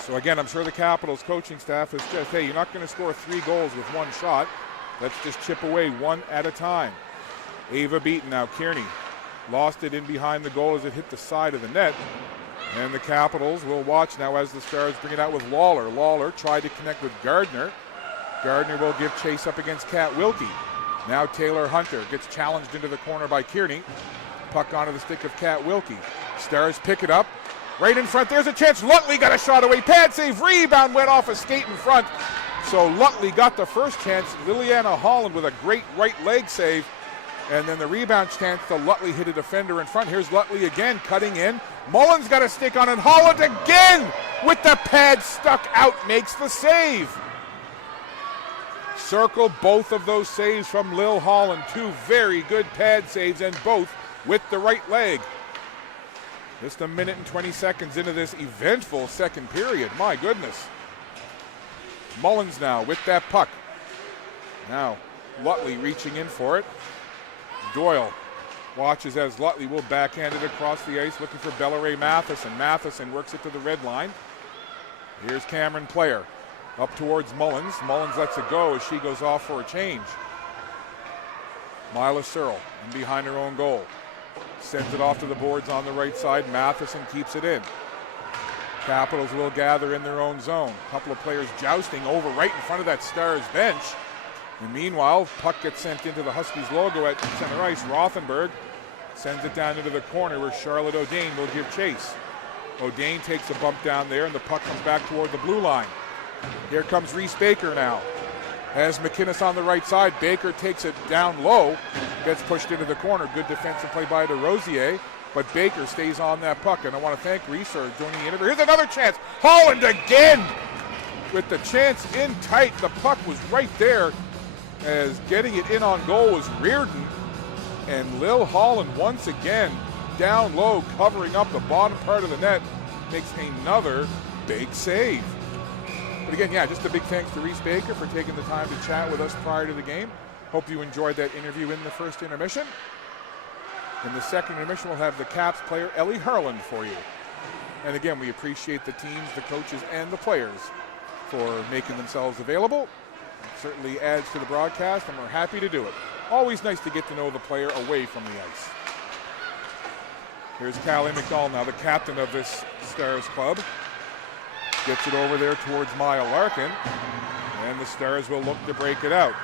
So again, I'm sure the Capitals coaching staff is just, hey, you're not going to score 3 goals with 1 shot. Let's just chip away one at a time. Ava beaten now. Kearney lost it in behind the goal as it hit the side of the net. And the Capitals will watch now as the Stars bring it out with Lawler. Lawler tried to connect with Gardner. Gardner will give chase up against Kat Wilkie. Now Taylor Hunter gets challenged into the corner by Kearney. Puck onto the stick of Kat Wilkie. Stars pick it up. Right in front, there's a chance. Lutley got a shot away. Pad save, rebound went off a skate in front. So Lutley got the first chance. Liliana Holland with a great right leg save. And then the rebound chance to Lutley hit a defender in front. Here's Lutley again, cutting in. Mullins got a stick on it. Holland again with the pad stuck out, makes the save. Circle both of those saves from Lil Holland. 2 very good pad saves, and both with the right leg. Just a minute and 20 seconds into this eventful second period. My goodness. Mullins now with that puck. Now Lutley reaching in for it. Doyle watches as Lutley will backhand it across the ice, looking for Bellaray Matheson. Matheson works it to the red line. Here's Cameron Player up towards Mullins. Mullins lets it go as she goes off for a change. Mila Searle in behind her own goal. Sends it off to the boards on the right side. Matheson keeps it in. Capitals will gather in their own zone. A couple of players jousting over right in front of that Stars bench. And meanwhile, puck gets sent into the Huskies logo at center ice. Rothenberg sends it down into the corner where Charlotte O'Dane will give chase. O'Dane takes a bump down there and the puck comes back toward the blue line. Here comes Reese Baker now. Has McInnes on the right side. Baker takes it down low, gets pushed into the corner. Good defensive play by DeRosier, but Baker stays on that puck. And I want to thank Reese for joining the interview. Here's another chance. Holland again with the chance in tight. The puck was right there as getting it in on goal was Reardon. And Lil Holland once again down low, covering up the bottom part of the net, makes another big save. But again, yeah, just a big thanks to Reese Baker for taking the time to chat with us prior to the game. Hope you enjoyed that interview in the first intermission. In the second intermission, we'll have the Caps player Ellie Harland for you. And again, we appreciate the teams, the coaches, and the players for making themselves available. It certainly adds to the broadcast, and we're happy to do it. Always nice to get to know the player away from the ice. Here's Callie McDonald now, the captain of this Stars club. Gets it over there towards Maya Larkin, and the Stars will look to break it out.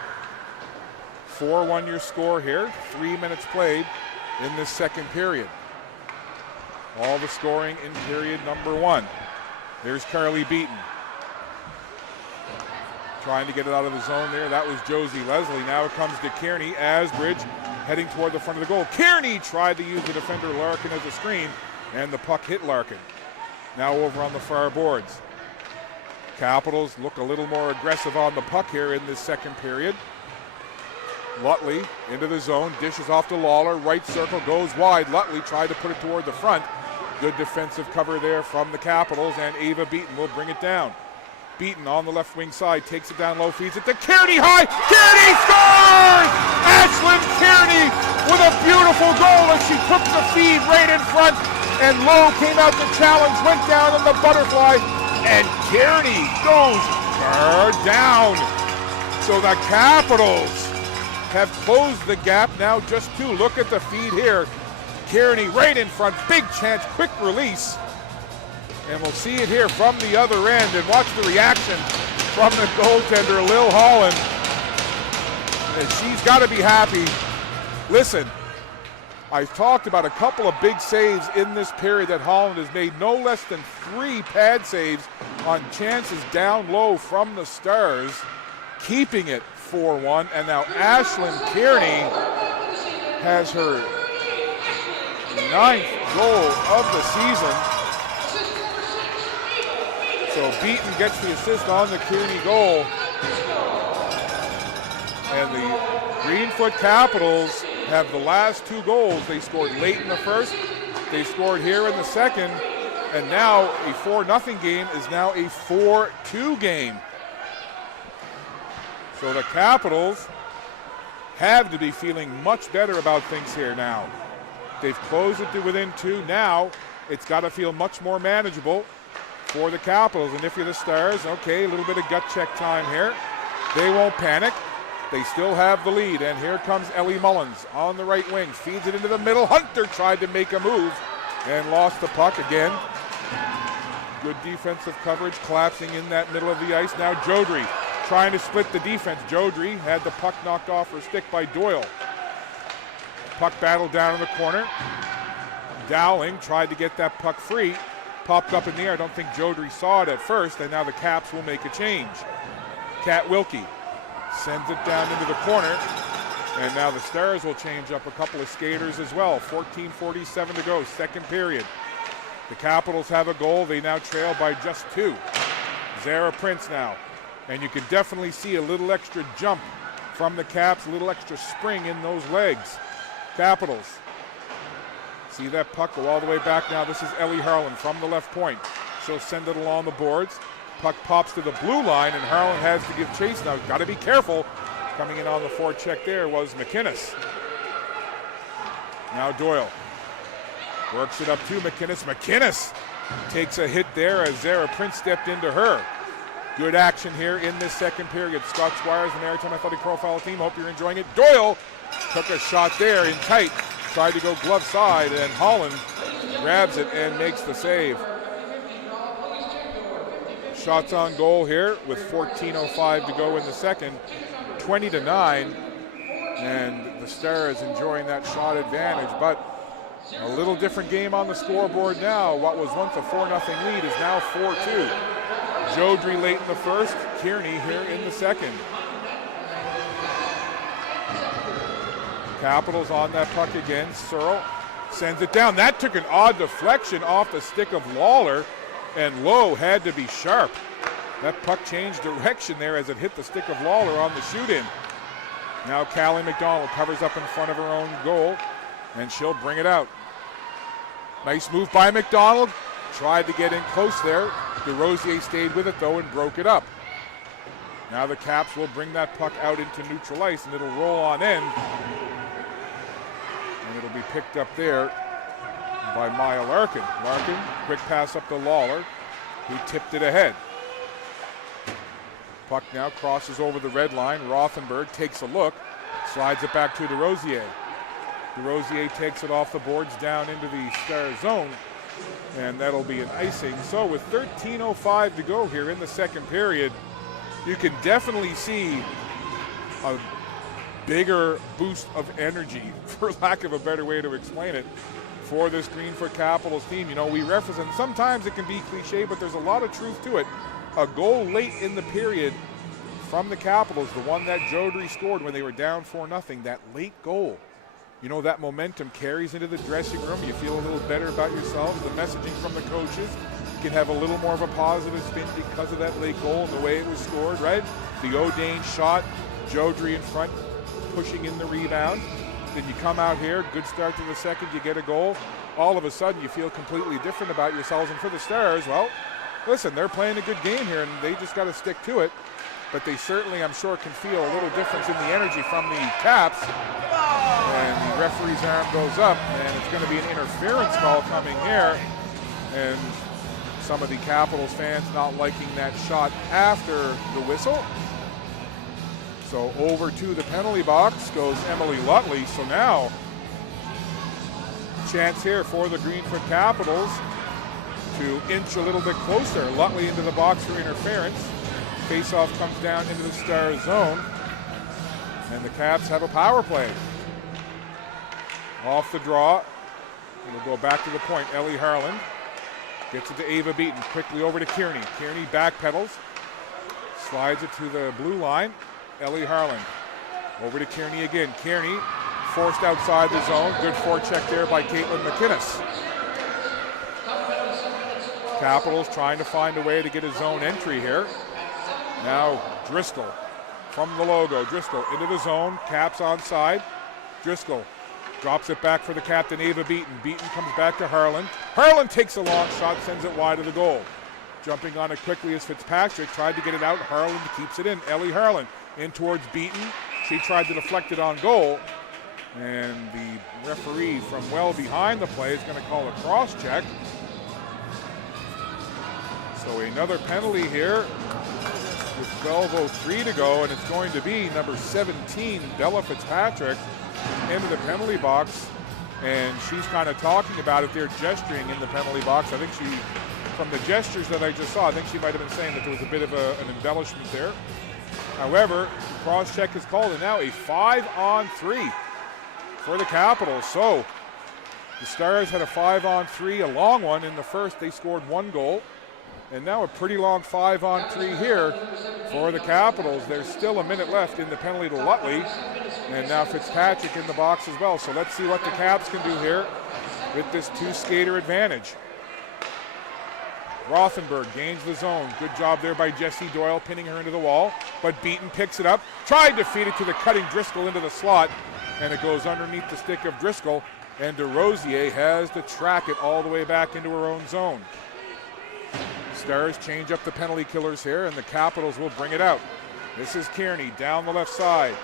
4-1 your score here, 3 minutes played in this second period. All the scoring in period number 1. There's Carly Beaton. Trying to get it out of the zone there. That was Josie Leslie. Now it comes to Kearney. Asbridge heading toward the front of the goal. Kearney tried to use the defender Larkin as a screen, and the puck hit Larkin. Now over on the far boards. Capitals look a little more aggressive on the puck here in this second period. Lutley into the zone, dishes off to Lawler, right circle, goes wide. Lutley tried to put it toward the front. Good defensive cover there from the Capitals, and Ava Beaton will bring it down. Beaton on the left wing side, takes it down low, feeds it to Kearney high. Kearney scores! Ashlyn Kearney with a beautiful goal as she took the feed right in front, and Lowe came out to challenge, went down in the butterfly, and Kearney goes her down. So the Capitals have closed the gap now, just 2. Look at the feed here. Kearney right in front, big chance, quick release. And we'll see it here from the other end, and watch the reaction from the goaltender, Lil Holland. And she's got to be happy. Listen, I've talked about a couple of big saves in this period that Holland has made. No less than 3 pad saves on chances down low from the Stars, keeping it 4-1. And now Ashlyn Kearney has her 9th goal of the season. So Beaton gets the assist on the Kearney goal. And the Greenfoot Capitals have the last 2 goals. They scored late in the first, they scored here in the second, and now a 4-0 game is now a 4-2 game. So the Capitals have to be feeling much better about things here now. They've closed it to within 2. Now it's got to feel much more manageable for the Capitals. And if you're the Stars, okay, a little bit of gut check time here. They won't panic. They still have the lead. And here comes Ellie Mullins on the right wing. Feeds it into the middle. Hunter tried to make a move and lost the puck again. Good defensive coverage, collapsing in that middle of the ice. Now Jodry trying to split the defense. Jodry had the puck knocked off her stick by Doyle. Puck battle down in the corner. Dowling tried to get that puck free. Popped up in the air. I don't think Jodry saw it at first, and now the Caps will make a change. Kat Wilkie sends it down into the corner, and now the Stars will change up a couple of skaters as well. 14:47 to go, second period. The Capitals have a goal. They now trail by just 2. Zara Prince now, and you can definitely see a little extra jump from the Caps, a little extra spring in those legs. Capitals. See that puck go all the way back now. This is Ellie Harland from the left point. She'll send it along the boards. Puck pops to the blue line, and Harland has to give chase now. Got to be careful. Coming in on the forecheck there was McInnes. Now Doyle works it up to McInnes. McInnes takes a hit there as Zara Prince stepped into her. Good action here in this second period. Scott Squires, the Maritime Athletic Profile team. Hope you're enjoying it. Doyle took a shot there in tight. Tried to go glove side, and Holland grabs it and makes the save. Shots on goal here with 14:05 to go in the second. 20-9, and the Stars enjoying that shot advantage, but a little different game on the scoreboard now. What was once a 4-0 lead is now 4-2. Jodry late in the first, Kearney here in the second. Capitals on that puck again. Searle sends it down. That took an odd deflection off the stick of Lawler, and Lowe had to be sharp. That puck changed direction there as it hit the stick of Lawler on the shoot-in. Now Callie McDonald covers up in front of her own goal, and she'll bring it out. Nice move by McDonald. Tried to get in close there. DeRosier stayed with it, though, and broke it up. Now the Caps will bring that puck out into neutral ice, and it'll roll on in. And it'll be picked up there by Maya Larkin. Larkin, quick pass up to Lawler, who tipped it ahead. Puck now crosses over the red line. Rothenberg takes a look, slides it back to DeRosier. DeRosier takes it off the boards down into the Star zone, and that'll be an icing. So with 13:05 to go here in the second period, you can definitely see a bigger boost of energy, for lack of a better way to explain it, for this Greenfoot Capitals team. You know, we reference, and sometimes it can be cliche, but there's a lot of truth to it. A goal late in the period from the Capitals, the one that Jodry scored when they were down 4-0, that late goal. You know, that momentum carries into the dressing room. You feel a little better about yourselves. The messaging from the coaches can have a little more of a positive spin because of that late goal and the way it was scored, right? The O'Dane shot, Jodry in front, pushing in the rebound. Then you come out here, good start to the second, you get a goal. All of a sudden, you feel completely different about yourselves. And for the Stars, well, listen, they're playing a good game here, and they just got to stick to it. But they certainly, I'm sure, can feel a little difference in the energy from the Caps. And the referee's arm goes up, and it's going to be an interference call coming here. And some of the Capitals fans not liking that shot after the whistle. So over to the penalty box goes Emily Lutley. So now, chance here for the Greenfoot Capitals to inch a little bit closer. Lutley into the box for interference. Faceoff comes down into the Star zone. And the Caps have a power play. Off the draw. It'll go back to the point. Ellie Harland gets it to Ava Beaton. Quickly over to Kearney. Kearney backpedals. Slides it to the blue line. Ellie Harland. Over to Kearney again. Kearney forced outside the zone. Good forecheck there by Caitlin McInnes. Capitals trying to find a way to get a zone entry here. Now Driscoll from the logo. Driscoll into the zone. Caps onside. Driscoll drops it back for the captain, Ava Beaton. Beaton comes back to Harland. Harland takes a long shot, sends it wide of the goal. Jumping on it quickly is Fitzpatrick. Tried to get it out. Harland keeps it in. Ellie Harland in towards Beaton. She tried to deflect it on goal. And the referee from well behind the play is going to call a cross check. So another penalty here with 12:03 to go, and it's going to be number 17, Bella Fitzpatrick, into the penalty box. And she's kind of talking about it. They're gesturing in the penalty box. I think she, from the gestures that I just saw, I think she might have been saying that there was a bit of an embellishment there. However, cross check is called, and now a 5-on-3 for the Capitals. So the Stars had a 5-on-3, a long one in the first. They scored one goal. And now a pretty long 5-on-3 here for the Capitals. There's still a minute left in the penalty to Lutley. And now Fitzpatrick in the box as well. So let's see what the Caps can do here with this two-skater advantage. Rothenberg gains the zone. Good job there by Jessie Doyle, pinning her into the wall. But Beaton picks it up. Tried to feed it to the cutting Driscoll into the slot. And it goes underneath the stick of Driscoll. And DeRosier has to track it all the way back into her own zone. Stars change up the penalty killers here, and the Capitals will bring it out. This is Kearney down the left side.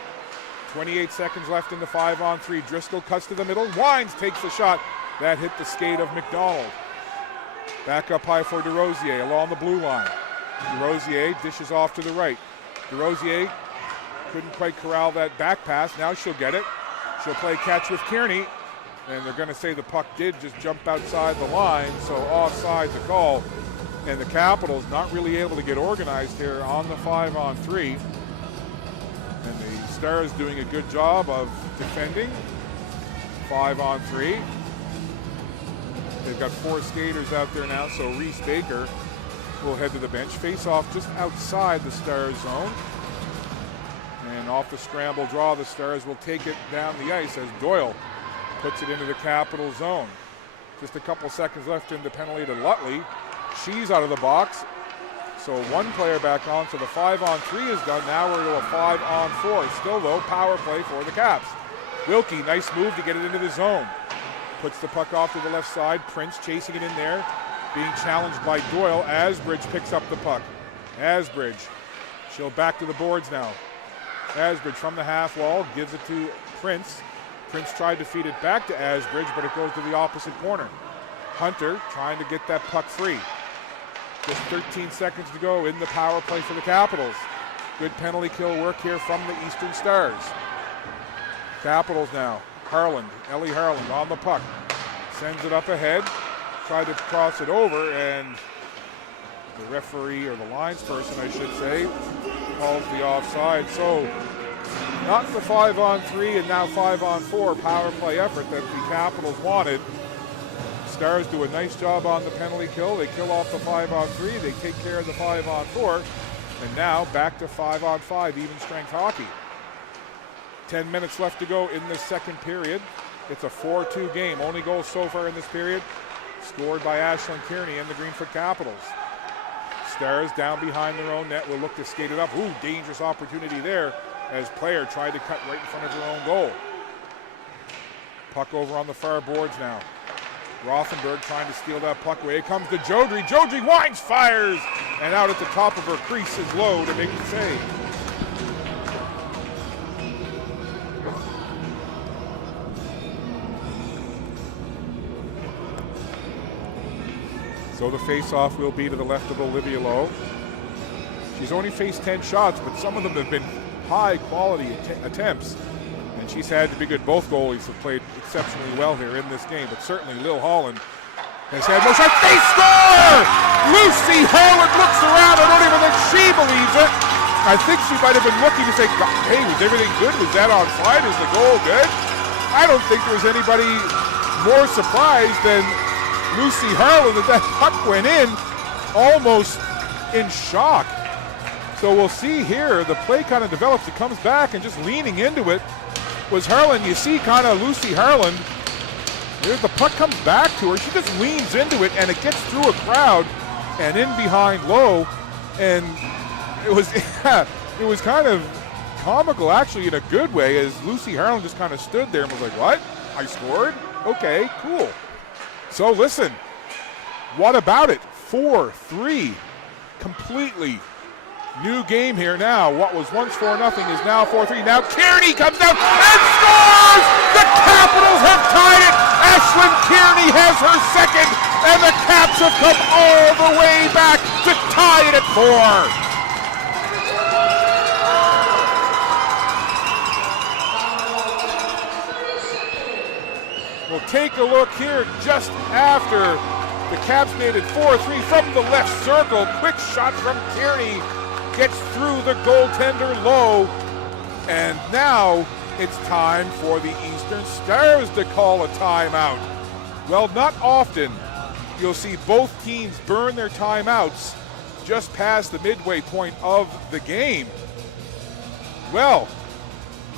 28 seconds left in the 5-on-3. Driscoll cuts to the middle. Wines takes the shot. That hit the skate of McDonald. Back up high for DeRosier along the blue line. DeRosier dishes off to the right. DeRosier couldn't quite corral that back pass. Now she'll get it. She'll play catch with Kearney. And they're going to say the puck did just jump outside the line, so offside the call. And the Capitals not really able to get organized here on the 5-on-3. And the Stars doing a good job of defending. 5-on-3. They've got four skaters out there now, so Reese Baker will head to the bench. Face off just outside the Stars zone. And off the scramble draw, the Stars will take it down the ice as Doyle puts it into the Capital zone. Just a couple seconds left in the penalty to Lutley. She's out of the box. So one player back on, so the 5-on-3 is done. Now we're to a 5-on-4. Still though, power play for the Caps. Wilkie, nice move to get it into the zone. Puts the puck off to the left side. Prince chasing it in there. Being challenged by Doyle. Asbridge picks up the puck. Asbridge. She'll back to the boards now. Asbridge from the half wall gives it to Prince. Prince tried to feed it back to Asbridge, but it goes to the opposite corner. Hunter trying to get that puck free. Just 13 seconds to go in the power play for the Capitals. Good penalty kill work here from the Eastern Stars. Capitals now. Harland, Ellie Harland on the puck. Sends it up ahead. Tried to cross it over, and the referee, or the lines person I should say, calls the offside. So not the 5-on-3 and now 5-on-4 power play effort that the Capitals wanted. Stars do a nice job on the penalty kill. They kill off the 5-on-3. They take care of the 5-on-4. And now back to 5-on-5 even strength hockey. 10 minutes left to go in the second period. It's a 4-2 game. Only goal so far in this period scored by Ashlyn Kearney and the Greenfoot Capitals. Stars down behind their own net will look to skate it up. Ooh, dangerous opportunity there as player tried to cut right in front of her own goal. Puck over on the far boards now. Rothenberg trying to steal that puck away. It comes to Jodry. Jodry winds, fires, and out at the top of her crease is Lowe to make the save. So the face-off will be to the left of Olivia Lowe. She's only faced 10 shots, but some of them have been high-quality attempts. And she's had to be good. Both goalies have played exceptionally well here in this game, but certainly Lil Holland has had more shots. They score! Lucy Holland looks around. I don't even think she believes it. I think she might have been looking to say, hey, was everything good? Was that onside? Is the goal good? I don't think there was anybody more surprised than Lucy Harlan that puck went in, almost in shock. So we'll see here, the play kind of develops. It comes back and just leaning into it was Harlan. You see kind of Lucy Harlan. The puck comes back to her. She just leans into it, and it gets through a crowd and in behind Lowe. And it was kind of comical, actually, in a good way, as Lucy Harlan just kind of stood there and was like, what? I scored? Okay, cool. So listen, what about it? 4-3, completely new game here now. What was once 4-0 is now 4-3. Now Kearney comes down and scores! The Capitals have tied it! Ashlyn Kearney has her second, and the Caps have come all the way back to tie it at 4. We'll take a look here just after the Caps made it 4-3 from the left circle. Quick shot from Kearney. Gets through the goaltender Lowe. And now it's time for the Eastern Stars to call a timeout. Well, not often you'll see both teams burn their timeouts just past the midway point of the game. Well,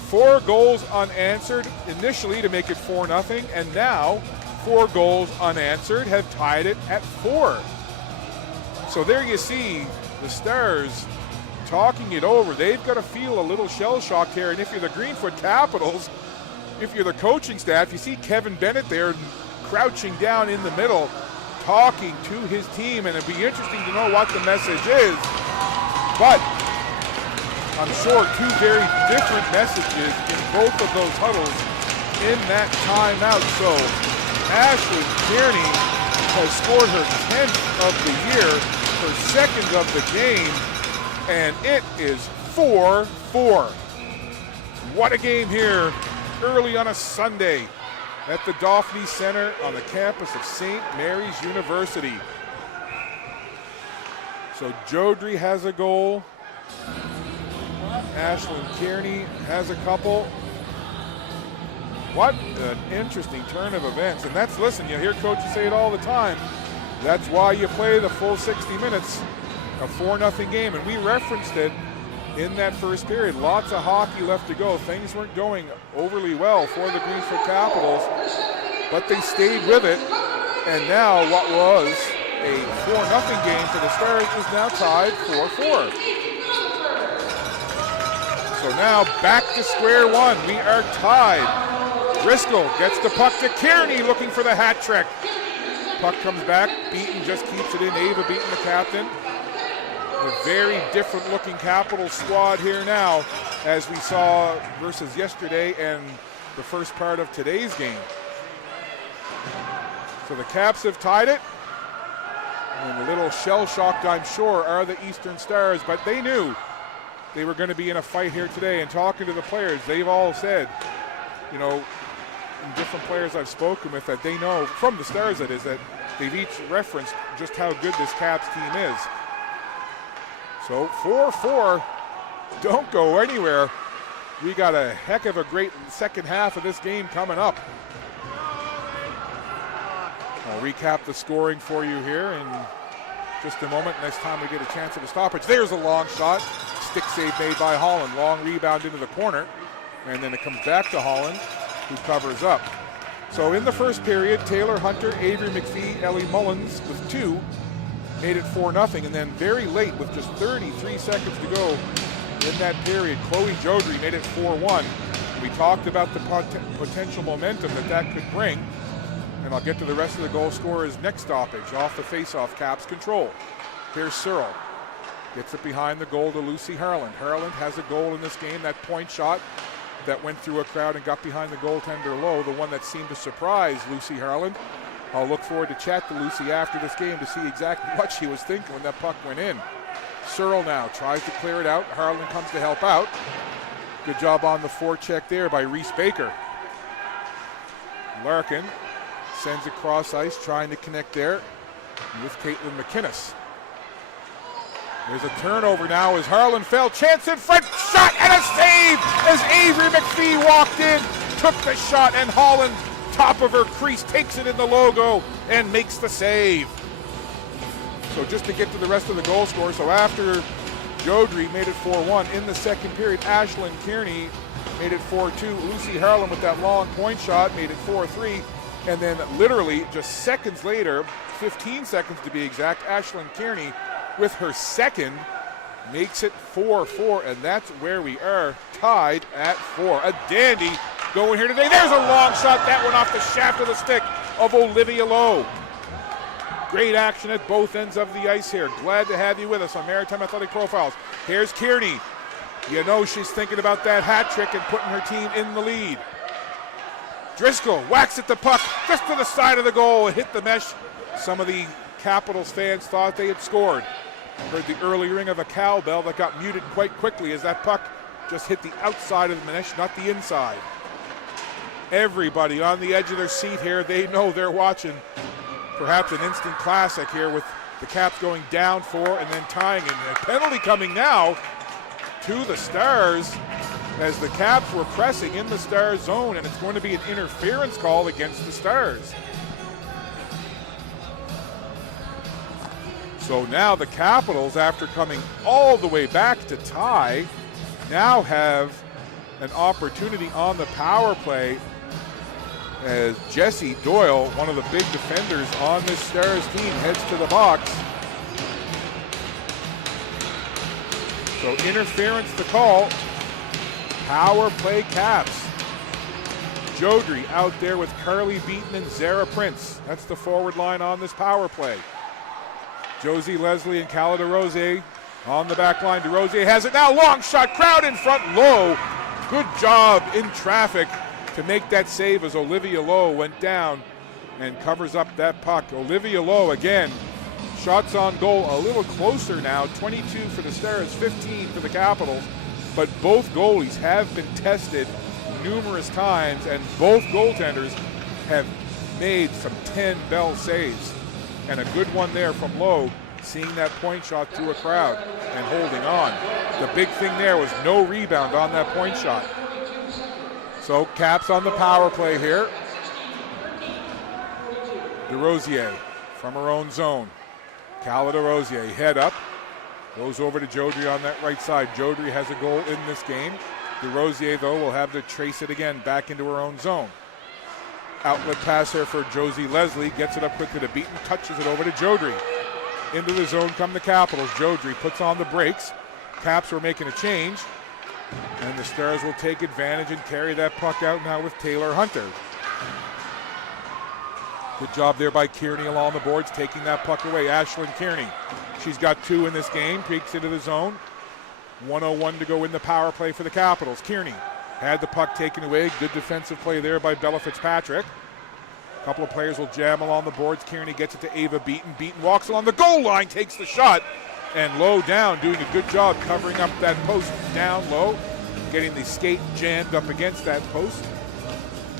4 goals unanswered initially to make it 4-0, and now 4 goals unanswered have tied it at 4. So there you see the Stars talking it over. They've got to feel a little shell shocked here, and if you're the Greenfoot Capitals, if you're the coaching staff, you see Kevin Bennett there crouching down in the middle talking to his team, and it'd be interesting to know what the message is. But I'm sure 2 very different messages in both of those huddles in that timeout. So Ashlyn Kearney has scored her 10th of the year, her 2nd of the game, and it is 4-4. What a game here early on a Sunday at the Dauphin Center on the campus of St. Mary's University. So Jodry has a goal. Ashlyn Kearney has a couple. What an interesting turn of events. And that's, listen, you hear coaches say it all the time. That's why you play the full 60 minutes, a 4-0 game. And we referenced it in that first period. Lots of hockey left to go. Things weren't going overly well for the Greenfoot Capitals, but they stayed with it. And now what was a 4-0 game for the Stars is now tied 4-4. So now back to square one. We are tied. Driscoll gets the puck to Kearney looking for the hat trick. Puck comes back. Beaton just keeps it in. Ava Beaton, the captain. A very different looking Capital squad here now as we saw versus yesterday. And the first part of today's game. So the Caps have tied it. And a little shell-shocked, I'm sure, are the Eastern Stars, but they knew they were going to be in a fight here today. And talking to the players, they've all said, you know, and different players I've spoken with, that they know, from the Stars that is, that they've each referenced just how good this Caps team is. So 4-4, don't go anywhere. We got a heck of a great second half of this game coming up. I'll recap the scoring for you here in just a moment. Next time we get a chance at a stoppage. There's a long shot. Stick save made by Holland. Long rebound into the corner. And then it comes back to Holland, who covers up. So in the first period, Taylor Hunter, Avery McPhee, Ellie Mullins with 2 made it 4-0. And then very late, with just 33 seconds to go in that period, Chloe Jodry made it 4-1. We talked about the potential momentum that could bring. And I'll get to the rest of the goal scorers next stoppage. Off the face-off, Caps control. Here's Searle. Gets it behind the goal to Lucy Harland. Harland has a goal in this game, that point shot that went through a crowd and got behind the goaltender Lowe, the one that seemed to surprise Lucy Harland. I'll look forward to chat to Lucy after this game to see exactly what she was thinking when that puck went in. Searle now tries to clear it out. Harland comes to help out. Good job on the forecheck there by Reese Baker. Larkin sends it cross ice, trying to connect there with Caitlin McInnes. There's a turnover now as Harlan fell. Chance in front, shot and a save as Avery McPhee walked in, took the shot, and Holland, top of her crease, takes it in the logo and makes the save. So just to get to the rest of the goal score, so after Jodry made it 4-1, in the second period, Ashlyn Kearney made it 4-2. Lucy Harlan with that long point shot made it 4-3. And then literally just seconds later, 15 seconds to be exact, Ashlyn Kearney with her second makes it 4-4, and that's where we are, tied at 4. A dandy going here today. There's a long shot. That went off the shaft of the stick of Olivia Lowe. Great action at both ends of the ice here. Glad to have you with us on Maritime Athletic Profiles. Here's Kearney. You know she's thinking about that hat trick and putting her team in the lead. Driscoll whacks at the puck just to the side of the goal. It hit the mesh. Some of the Capitals fans thought they had scored. Heard the early ring of a cowbell that got muted quite quickly as that puck just hit the outside of the mesh, not the inside. Everybody on the edge of their seat here, they know they're watching perhaps an instant classic here with the Caps going down 4 and then tying. And a penalty coming now to the Stars as the Caps were pressing in the Stars zone, and it's going to be an interference call against the Stars. So now the Capitals, after coming all the way back to tie, now have an opportunity on the power play as Jessie Doyle, one of the big defenders on this Stars team, heads to the box. So interference to call. Power play Caps. Jodry out there with Carly Beaton and Zara Prince. That's the forward line on this power play. Josie Leslie and Cala DeRosier on the back line. DeRosier has it now. Long shot. Crowd in front. Lowe. Good job in traffic to make that save as Olivia Lowe went down and covers up that puck. Olivia Lowe again. Shots on goal a little closer now. 22 for the Stars, 15 for the Capitals. But both goalies have been tested numerous times, and both goaltenders have made some 10-bell saves. And a good one there from Lowe, seeing that point shot through a crowd and holding on. The big thing there was no rebound on that point shot. So Caps on the power play here. DeRosier from her own zone. Cala DeRosier head up. Goes over to Jodry on that right side. Jodry has a goal in this game. DeRosier, though, will have to trace it again back into her own zone. Outlet pass here for Josie Leslie. Gets it up quickly to Beaton. Touches it over to Jodry. Into the zone come the Capitals. Jodry puts on the brakes. Caps are making a change. And the Stars will take advantage and carry that puck out now with Taylor Hunter. Good job there by Kearney along the boards, taking that puck away. Ashlyn Kearney. She's got 2 in this game. Peeks into the zone. 1:01 to go in the power play for the Capitals. Kearney Had the puck taken away. Good defensive play there by Bella Fitzpatrick. A couple of players will jam along the boards. Kearney gets it to Ava Beaton. Beaton walks along the goal line, takes the shot, and low down, doing a good job covering up that post down low, getting the skate jammed up against that post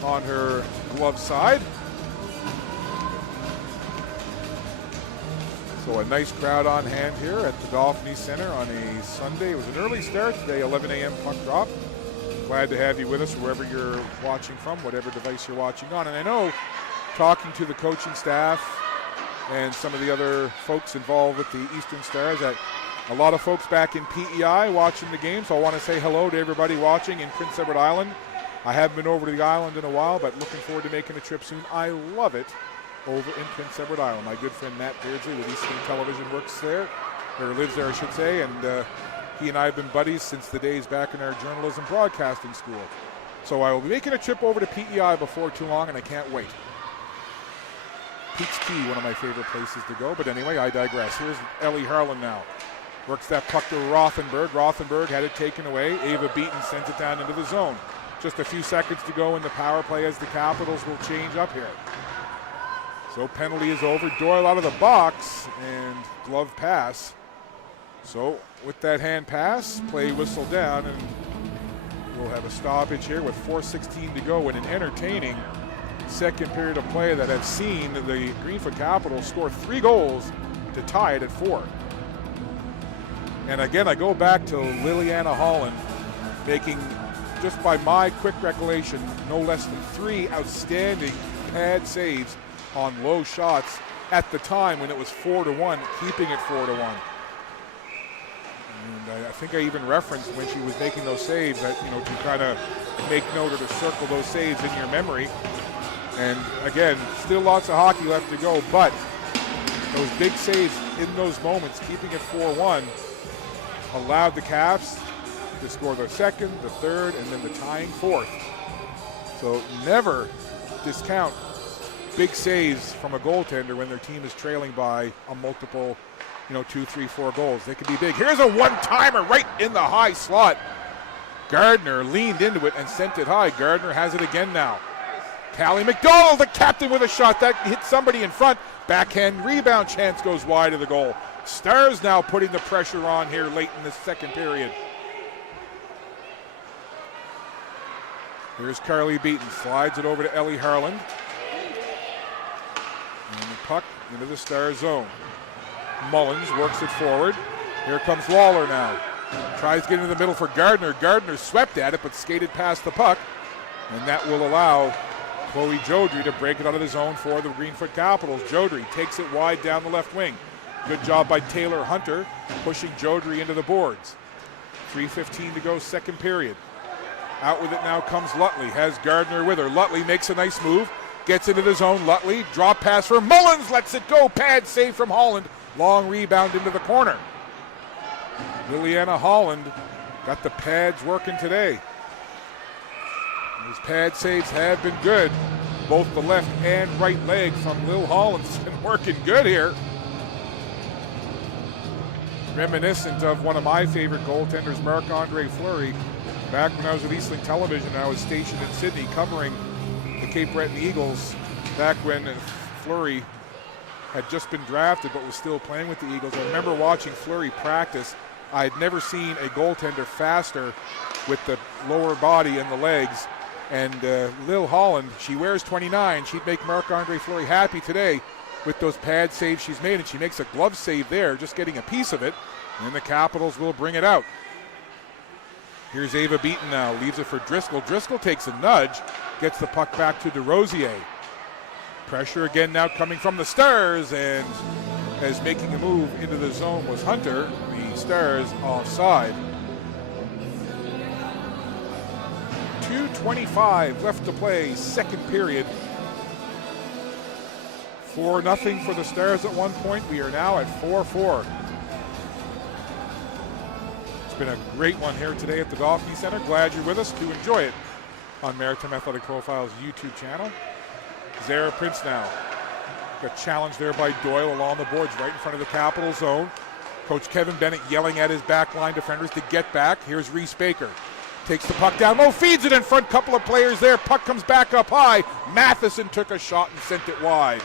on her glove side. So a nice crowd on hand here at the Dauphin Center on a Sunday. It was an early start today, 11 a.m. puck drop. Glad to have you with us wherever you're watching from, whatever device you're watching on. And I know, talking to the coaching staff and some of the other folks involved with the Eastern Stars, that a lot of folks back in PEI watching the game. So I want to say hello to everybody watching in Prince Edward Island. I haven't been over to the island in a while, but looking forward to making a trip soon. I love it over in Prince Edward Island. My good friend Matt Beardsley with Eastern Television works there, or lives there I should say, and he and I have been buddies since the days back in our journalism broadcasting school. So I will be making a trip over to PEI before too long, and I can't wait. Pete's Key, one of my favorite places to go, but anyway, I digress. Here's Ellie Harlan now. Works that puck to Rothenberg. Rothenberg had it taken away. Ava Beaton sends it down into the zone. Just a few seconds to go in the power play as the Capitals will change up here. So penalty is over. Doyle out of the box and glove pass. So with that hand pass, play whistle down, and we'll have a stoppage here with 4:16 to go in an entertaining second period of play that have seen the Greenfoot Capitals score 3 goals to tie it at 4. And again, I go back to Liliana Holland making, just by my quick recollection, no less than 3 outstanding pad saves on low shots at the time when it was 4-1, keeping it 4-1. And I think I even referenced when she was making those saves that, you know, to kind of make note or to circle those saves in your memory. And again, still lots of hockey left to go, but those big saves in those moments, keeping it 4-1, allowed the Caps to score the second, the third, and then the tying 4th. So never discount big saves from a goaltender when their team is trailing by a multiple, 2, 3, 4 goals. They can be big. Here's a one-timer right in the high slot. Gardner leaned into it and sent it high. Gardner has it again now. Callie McDonald, the captain, with a shot that hit somebody in front. Backhand rebound chance goes wide of the goal. Stars now putting the pressure on here late in the second period. Here's Carly Beaton, slides it over to Ellie Harland. And the puck into the Star zone. Mullins works it forward. Here comes Waller now. Tries to get into the middle for Gardner. Gardner swept at it but skated past the puck. And that will allow Chloe Jodry to break it out of the zone for the Greenfoot Capitals. Jodry takes it wide down the left wing. Good job by Taylor Hunter pushing Jodry into the boards. 3:15 to go, second period. Out with it now comes Lutley. Has Gardner with her. Lutley makes a nice move. Gets into the zone. Lutley, drop pass for Mullins. Lets it go. Pad save from Holland. Long rebound into the corner. Liliana Holland got the pads working today. Those pad saves have been good. Both the left and right leg from Lil Holland's been working good here. Reminiscent of one of my favorite goaltenders, Marc-Andre Fleury. Back when I was with Eastling Television, I was stationed in Sydney covering the Cape Breton Eagles back when Fleury had just been drafted but was still playing with the Eagles. I remember watching Fleury practice. I had never seen a goaltender faster with the lower body and the legs. And Lil Holland, she wears 29. She'd make Marc-Andre Fleury happy today with those pad saves she's made, and she makes a glove save there, just getting a piece of it, and the Capitals will bring it out. Here's Ava Beaton now, leaves it for Driscoll. Driscoll takes a nudge, gets the puck back to DeRosier. Pressure again now coming from the Stars, and as making a move into the zone was Hunter. The Stars offside. 2:25 left to play, second period. 4-0 for the Stars at one point. We are now at 4-4. It's been a great one here today at the Dauphin Center. Glad you're with us to enjoy it on Maritime Athletic Profiles YouTube channel. Zara Prince now. Got challenged there by Doyle along the boards right in front of the Capital zone. Coach Kevin Bennett yelling at his backline defenders to get back. Here's Reese Baker. Takes the puck down low, feeds it in front, couple of players there. Puck comes back up high. Matheson took a shot and sent it wide.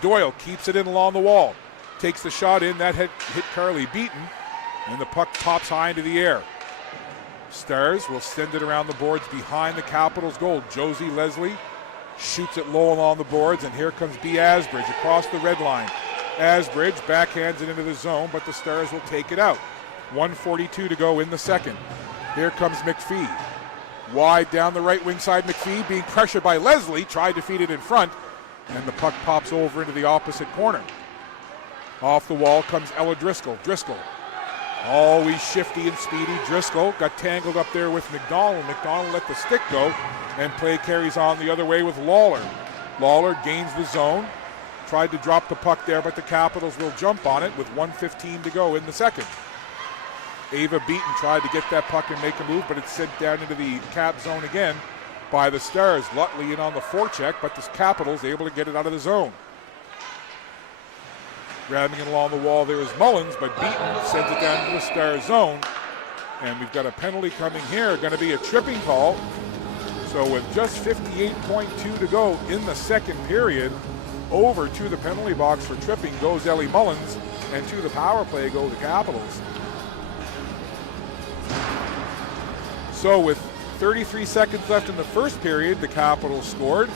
Doyle keeps it in along the wall. Takes the shot in, that hit Carly Beaton, and the puck pops high into the air. Stars will send it around the boards behind the Capitals goal. Josie Leslie shoots it low along the boards, and here comes B. Asbridge across the red line. Asbridge backhands it into the zone, but the Stars will take it out. 1:42 to go in the second. Here comes McPhee. Wide down the right wing side, McPhee being pressured by Leslie, tried to feed it in front, and the puck pops over into the opposite corner. Off the wall comes Ella Driscoll. Driscoll, always shifty and speedy. Driscoll got tangled up there with McDonald. McDonald let the stick go, and play carries on the other way with Lawler. Lawler gains the zone, tried to drop the puck there, but the Capitals will jump on it with 1:15 to go in the second. Ava Beaton tried to get that puck and make a move, but it's sent down into the Cap zone again by the Stars. Lutley in on the forecheck, but the Capitals able to get it out of the zone. Grabbing it along the wall there is Mullins, but Beaton sends it down into the Stars zone. And we've got a penalty coming here, going to be a tripping call. So with just 58.2 to go in the second period, over to the penalty box for tripping goes Ellie Mullins, and to the power play go the Capitals. So with 33 seconds left in the first period, the Capitals scored,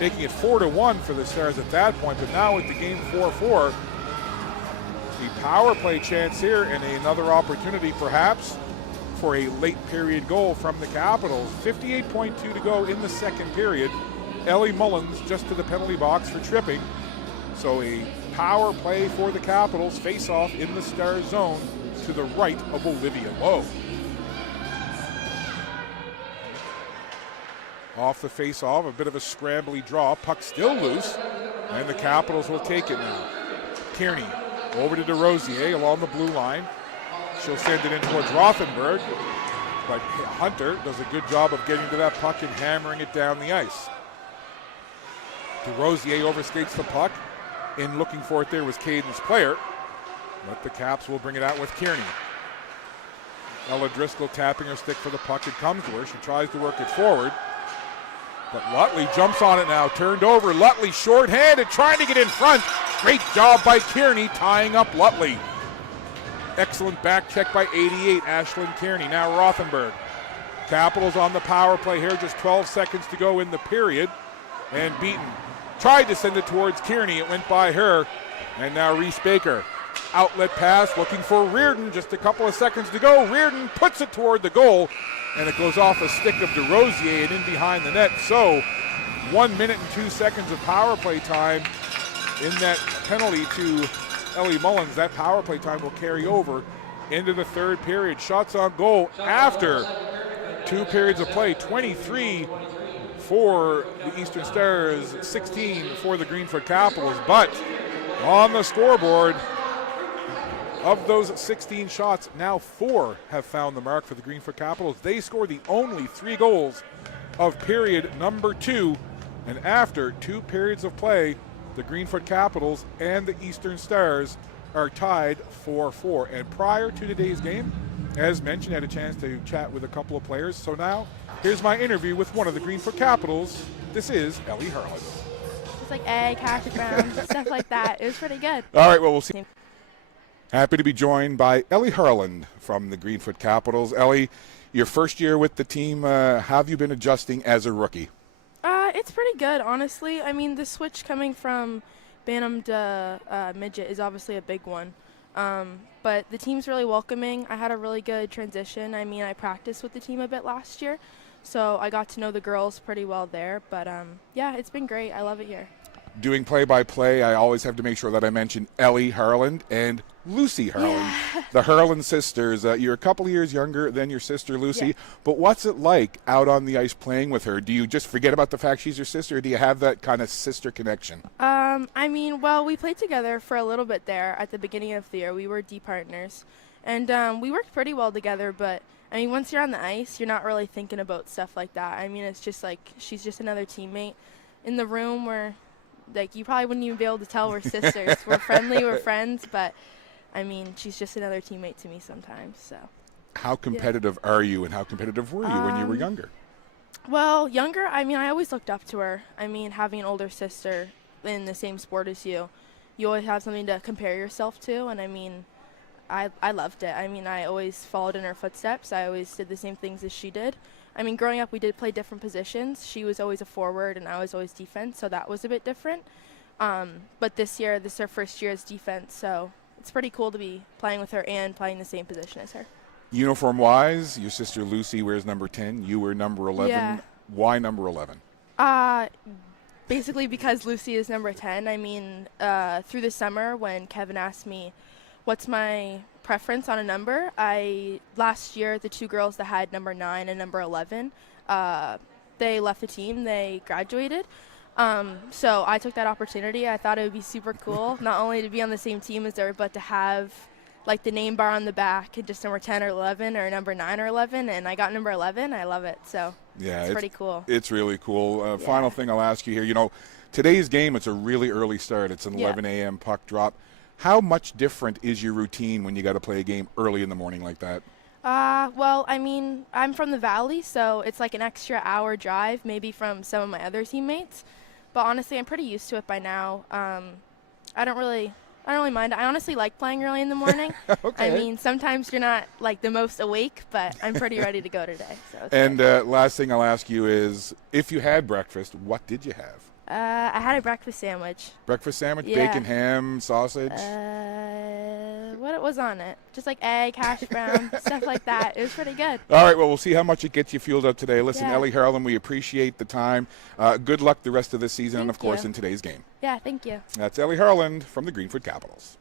making it 4-1 for the Stars at that point. But now with the game 4-4, the power play chance here and another opportunity perhaps for a late period goal from the Capitals. 58.2 to go in the second period. Ellie Mullins just to the penalty box for tripping. So a power play for the Capitals, face-off in the Stars zone to the right of Olivia Lowe. Off the face-off, a bit of a scrambly draw. Puck still loose, and the Capitals will take it now. Kearney over to DeRosier along the blue line. She'll send it in towards Rothenberg, but Hunter does a good job of getting to that puck and hammering it down the ice. DeRosier overskates the puck. In looking for it there was Caden's player, but the Caps will bring it out with Kearney. Ella Driscoll tapping her stick for the puck. It comes to her. She tries to work it forward, but Lutley jumps on it now, turned over. Lutley short-handed, trying to get in front. Great job by Kearney tying up Lutley. Excellent back check by 88, Ashlyn Kearney. Now Rothenberg. Capitals on the power play here, just 12 seconds to go in the period. And Beaton tried to send it towards Kearney. It went by her. And now Reese Baker. Outlet pass, looking for Reardon. Just a couple of seconds to go. Reardon puts it toward the goal, and it goes off a stick of DeRosier and in behind the net. So 1 minute and 2 seconds of power play time in that penalty to Ellie Mullins. That power play time will carry over into the third period. Shots on goal after 2 periods of play. 23 for the Eastern Stars, 16 for the Greenfoot Capitals. But on the scoreboard, of those 16 shots, now 4 have found the mark for the Greenfoot Capitals. They scored the only 3 goals of period number 2. And after 2 periods of play, the Greenfoot Capitals and the Eastern Stars are tied 4-4. And prior to today's game, as mentioned, I had a chance to chat with a couple of players. So now, here's my interview with one of the Greenfoot Capitals. This is Ellie Harlan. Just like egg, hash brown, stuff like that. It was pretty good. All right, well, we'll see. Happy to be joined by Ellie Harland from the Greenfoot Capitals. Ellie, your first year with the team, how have you been adjusting as a rookie? It's pretty good, honestly. I mean, the switch coming from Bantam to midget is obviously a big one. But the team's really welcoming. I had a really good transition. I mean, I practiced with the team a bit last year, so I got to know the girls pretty well there. But, yeah, it's been great. I love it here. Doing play-by-play, I always have to make sure that I mention Ellie Harland and Lucy Harland, Yeah. the Harland sisters. You're a couple of years younger than your sister Lucy, Yeah. but what's it like out on the ice playing with her? Do you just forget about the fact she's your sister, or do you have that kind of sister connection? I mean, well, we played together for a little bit there at the beginning of the year. We were D partners, and we worked pretty well together, but I mean, once you're on the ice, you're not really thinking about stuff like that. I mean, it's just like she's just another teammate in the room where, like, you probably wouldn't even be able to tell we're sisters. We're friendly, we're friends, but I mean, she's just another teammate to me sometimes. So How competitive are you, and how competitive were you when you were younger? Well, younger, I mean, I always looked up to her. I mean, having an older sister in the same sport as you always have something to compare yourself to, and I mean, I loved it. I mean, I always followed in her footsteps. I always did the same things as she did. I mean, growing up, we did play different positions. She was always a forward, and I was always defense, so that was a bit different. But this is her first year as defense, so it's pretty cool to be playing with her and playing the same position as her. Uniform-wise, your sister Lucy wears number 10. You were number 11. Yeah. Why number 11? Basically because Lucy is number 10. I mean, through the summer when Kevin asked me what's my preference on a number, last year the two girls that had number 9 and number 11, they left the team. They graduated. So I took that opportunity. I thought it would be super cool, not only to be on the same team as her, but to have like the name bar on the back and just number 10 or 11 or number 9 or 11, and I got number 11. I love it. So yeah, it's pretty cool. It's really cool. Final thing I'll ask you here, you know, today's game, it's a really early start. It's an 11 a.m. puck drop. How much different is your routine when you got to play a game early in the morning like that? Well, I mean, I'm from the Valley, so it's like an extra hour drive maybe from some of my other teammates. But honestly, I'm pretty used to it by now. I don't really mind. I honestly like playing early in the morning. Okay. I mean, sometimes you're not like the most awake, but I'm pretty ready to go today. So and last thing I'll ask you is, if you had breakfast, what did you have? I had a breakfast sandwich. Breakfast sandwich? Yeah. Bacon, ham, sausage? What was on it? Just like egg, hash brown, stuff like that. It was pretty good. All right, well, we'll see how much it gets you fueled up today. Listen, Yeah. Ellie Harlan, we appreciate the time. Good luck the rest of the season and, of Thank course, you. in today's game. Yeah, thank you. That's Ellie Harlan from the Greenfoot Capitals.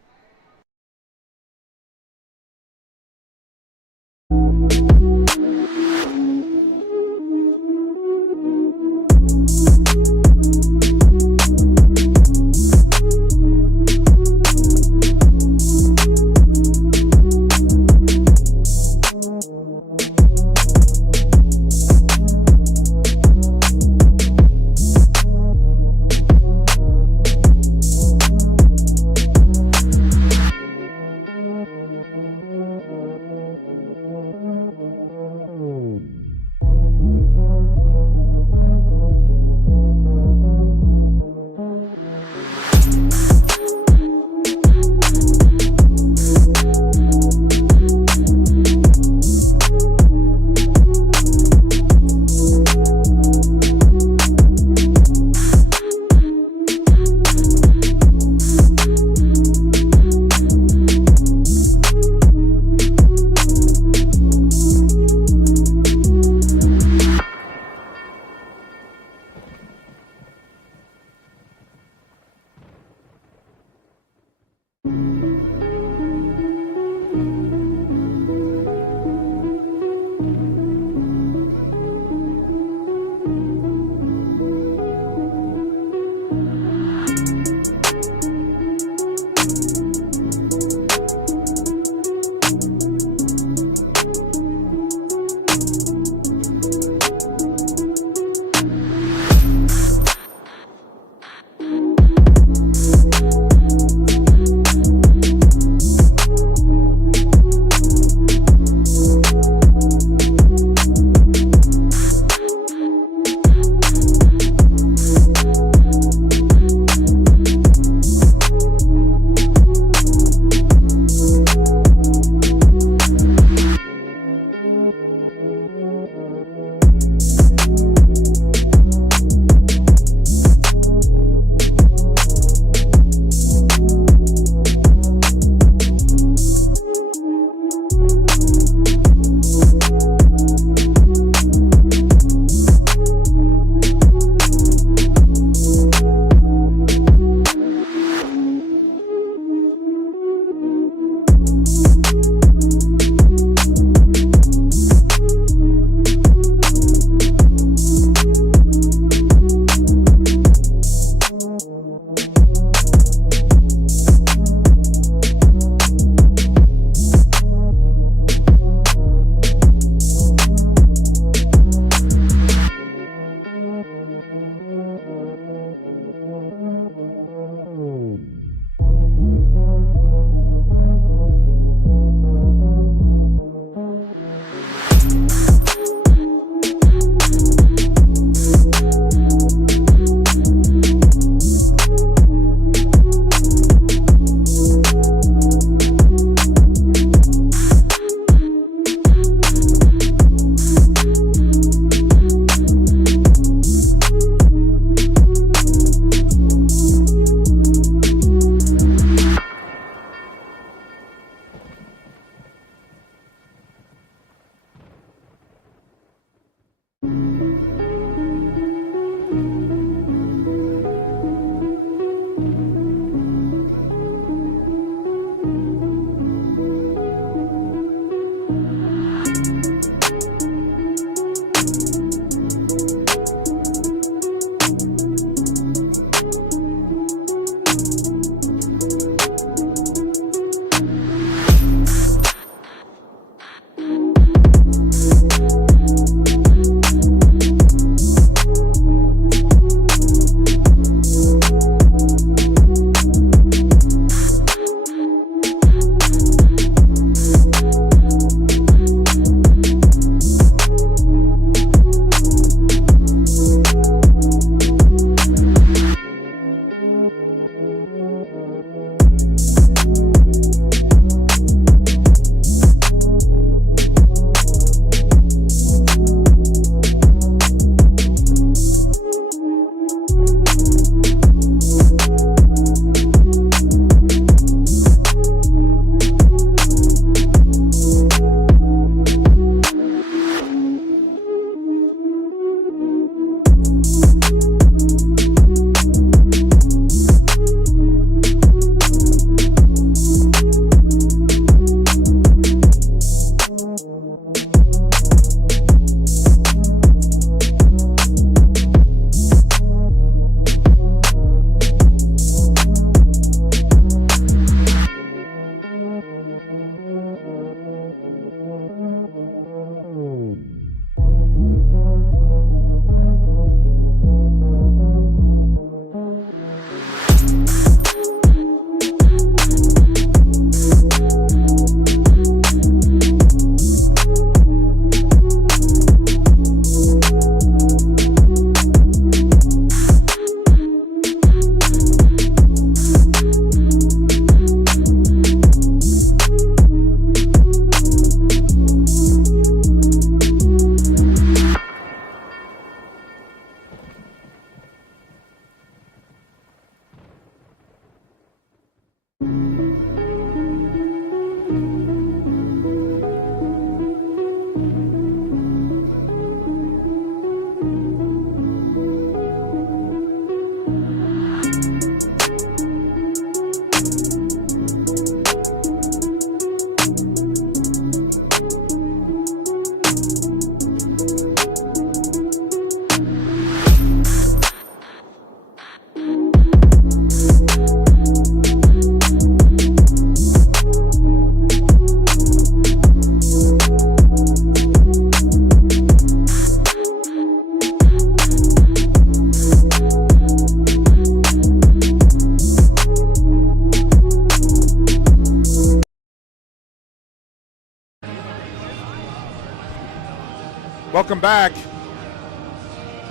Welcome back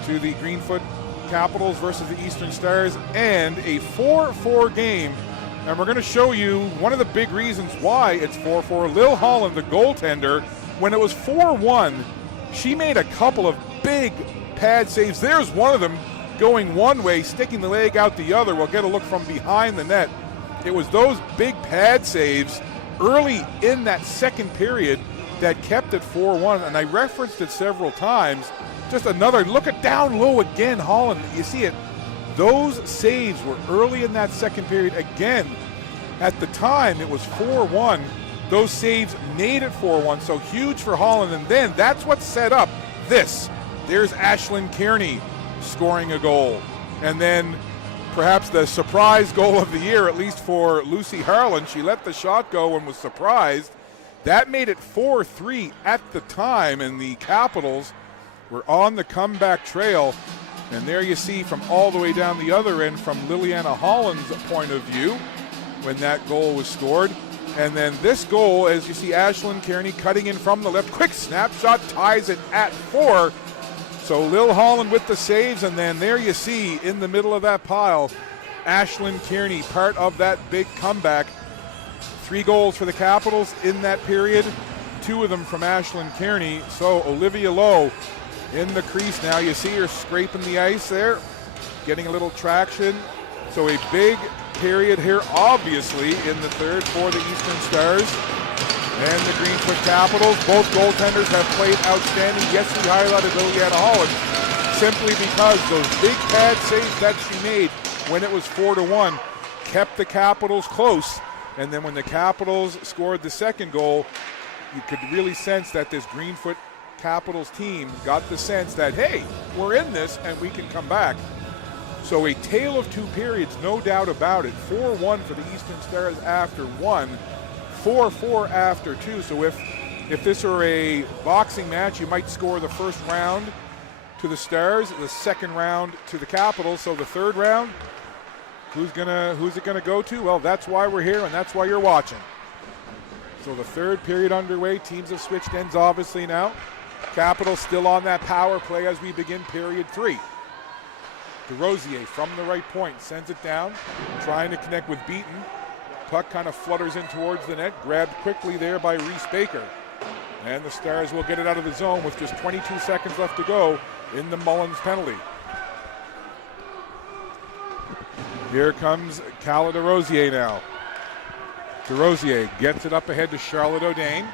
to the Greenfoot Capitals versus the Eastern Stars, and a 4-4 game. And we're going to show you one of the big reasons why it's 4-4. Lil Holland, the goaltender, when it was 4-1, she made a couple of big pad saves. There's one of them going one way, sticking the leg out the other. We'll get a look from behind the net. It was those big pad saves early in that second period that kept it 4-1, and I referenced it several times. Just another look at down low again, Holland. You see it. Those saves were early in that second period. Again, at the time, it was 4-1. Those saves made it 4-1, so huge for Holland. And then that's what set up this. There's Ashlyn Kearney scoring a goal. And then perhaps the surprise goal of the year, at least for Lucy Harlan. She let the shot go and was surprised. That made it 4-3 at the time, and the Capitals were on the comeback trail. And there you see from all the way down the other end, from Liliana Holland's point of view, when that goal was scored. And then this goal, as you see Ashlyn Kearney cutting in from the left, quick snapshot, ties it at 4. So Lil Holland with the saves, and then there you see in the middle of that pile, Ashlyn Kearney, part of that big comeback. 3 goals for the Capitals in that period, 2 of them from Ashlyn Kearney. So Olivia Lowe in the crease now. You see her scraping the ice there, getting a little traction. So a big period here, obviously, in the third for the Eastern Stars and the Greenfoot Capitals. Both goaltenders have played outstanding. Yes, we highlighted Liliana Holland simply because those big pad saves that she made when it was 4-1 kept the Capitals close. And then when the Capitals scored the second goal, you could really sense that this Greenfoot Capitals team got the sense that, hey, we're in this and we can come back. So a tale of 2 periods, no doubt about it. 4-1 for the Eastern Stars after 1, 4-4 after 2. So if this were a boxing match, you might score the first round to the Stars, the second round to the Capitals. So the third round, who's it gonna go to? Well, that's why we're here, and that's why you're watching. So the third period underway. Teams have switched ends obviously now. Capitals still on that power play as we begin period 3. DeRosier from the right point sends it down, trying to connect with Beaton. Puck kind of flutters in towards the net, grabbed quickly there by Reese Baker. And the Stars will get it out of the zone with just 22 seconds left to go in the Mullins penalty. Here comes Cala DeRosier now. DeRosier gets it up ahead to Charlotte O'Dane.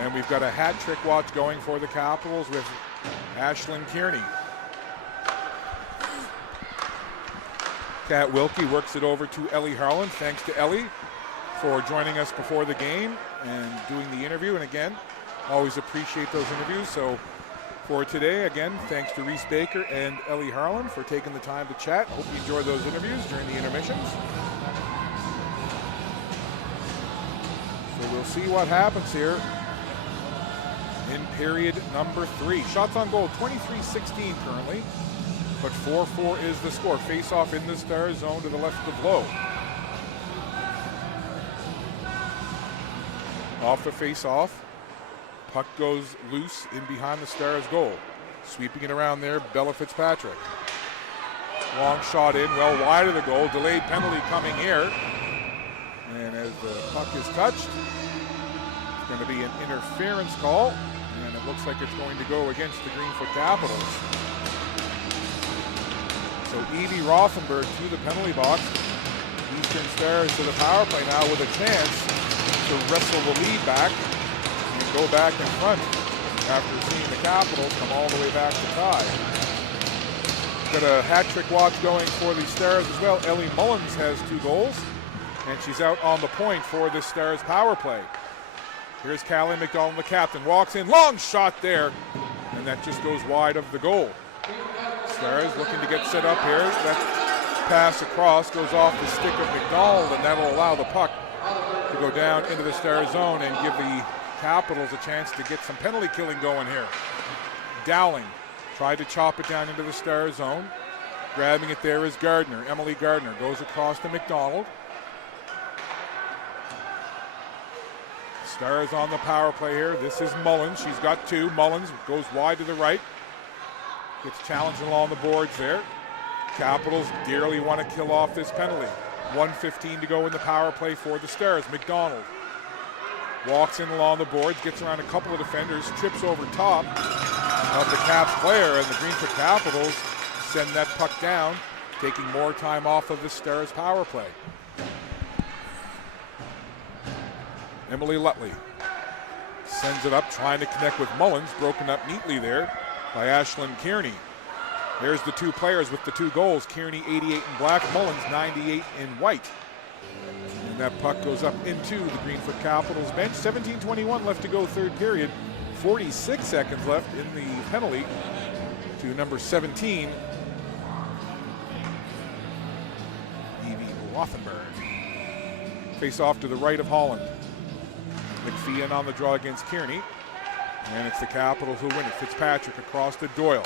And we've got a hat trick watch going for the Capitals with Ashlyn Kearney. Kat Wilkie works it over to Ellie Harlan. Thanks to Ellie for joining us before the game and doing the interview. And again, always appreciate those interviews. So for today, again, thanks to Reese Baker and Ellie Harlan for taking the time to chat. Hope you enjoyed those interviews during the intermissions. So we'll see what happens here in period number 3. Shots on goal, 23-16 currently. But 4-4 is the score. Face-off in the Stars zone to the left of Lowe. Off the face-off. Puck goes loose in behind the Stars goal. Sweeping it around there, Bella Fitzpatrick. Long shot in, well wide of the goal. Delayed penalty coming here. And as the puck is touched, it's going to be an interference call. And it looks like it's going to go against the Greenfoot Capitals. So Evie Rothenberg to the penalty box. Eastern Stars to the power play now with a chance to wrestle the lead back and go back in front after seeing the Capitals come all the way back to tie. Got a hat trick watch going for the Stars as well. Ellie Mullins has 2 goals, and she's out on the point for the Stars power play. Here's Callie McDonald, the captain, walks in, long shot there, and that just goes wide of the goal. Stars looking to get set up here. That pass across goes off the stick of McDonald, and that will allow the puck to go down into the Stars zone and give the Capitals a chance to get some penalty killing going here. Dowling tried to chop it down into the Stars zone. Grabbing it there is Gardner. Emily Gardner goes across to McDonald. Stars on the power play here. This is Mullins. She's got 2. Mullins goes wide to the right. Gets challenged along the boards there. Capitals dearly want to kill off this penalty. 1:15 to go in the power play for the Stars. McDonald walks in along the boards, gets around a couple of defenders, trips over top of the Caps player, and the Greenfoot Capitals send that puck down, taking more time off of the Stars power play. Emily Lutley sends it up, trying to connect with Mullins, broken up neatly there by Ashlyn Kearney. There's the 2 players with the 2 goals. Kearney 88 in black, Mullins 98 in white. And that puck goes up into the Greenfoot Capitals bench. 17:21 left to go, third period. 46 seconds left in the penalty to number 17, Evie Rothenberg. Face off to the right of Holland. McPhee on the draw against Kearney. And it's the Capitals who win it. Fitzpatrick across to Doyle.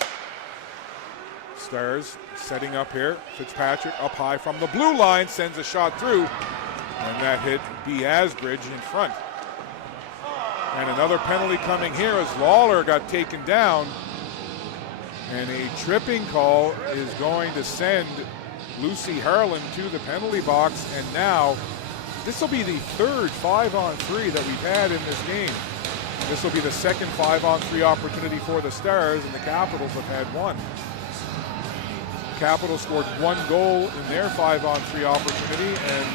Stars setting up here. Fitzpatrick up high from the blue line, sends a shot through, and that hit B. Asbridge in front. And another penalty coming here as Lawler got taken down, and a tripping call is going to send Lucy Harlan to the penalty box, and now this will be the third 5-on-3 that we've had in this game. This will be the second 5-on-3 opportunity for the Stars, and the Capitals have had 1. Capitals scored 1 goal in their 5-on-3 opportunity, and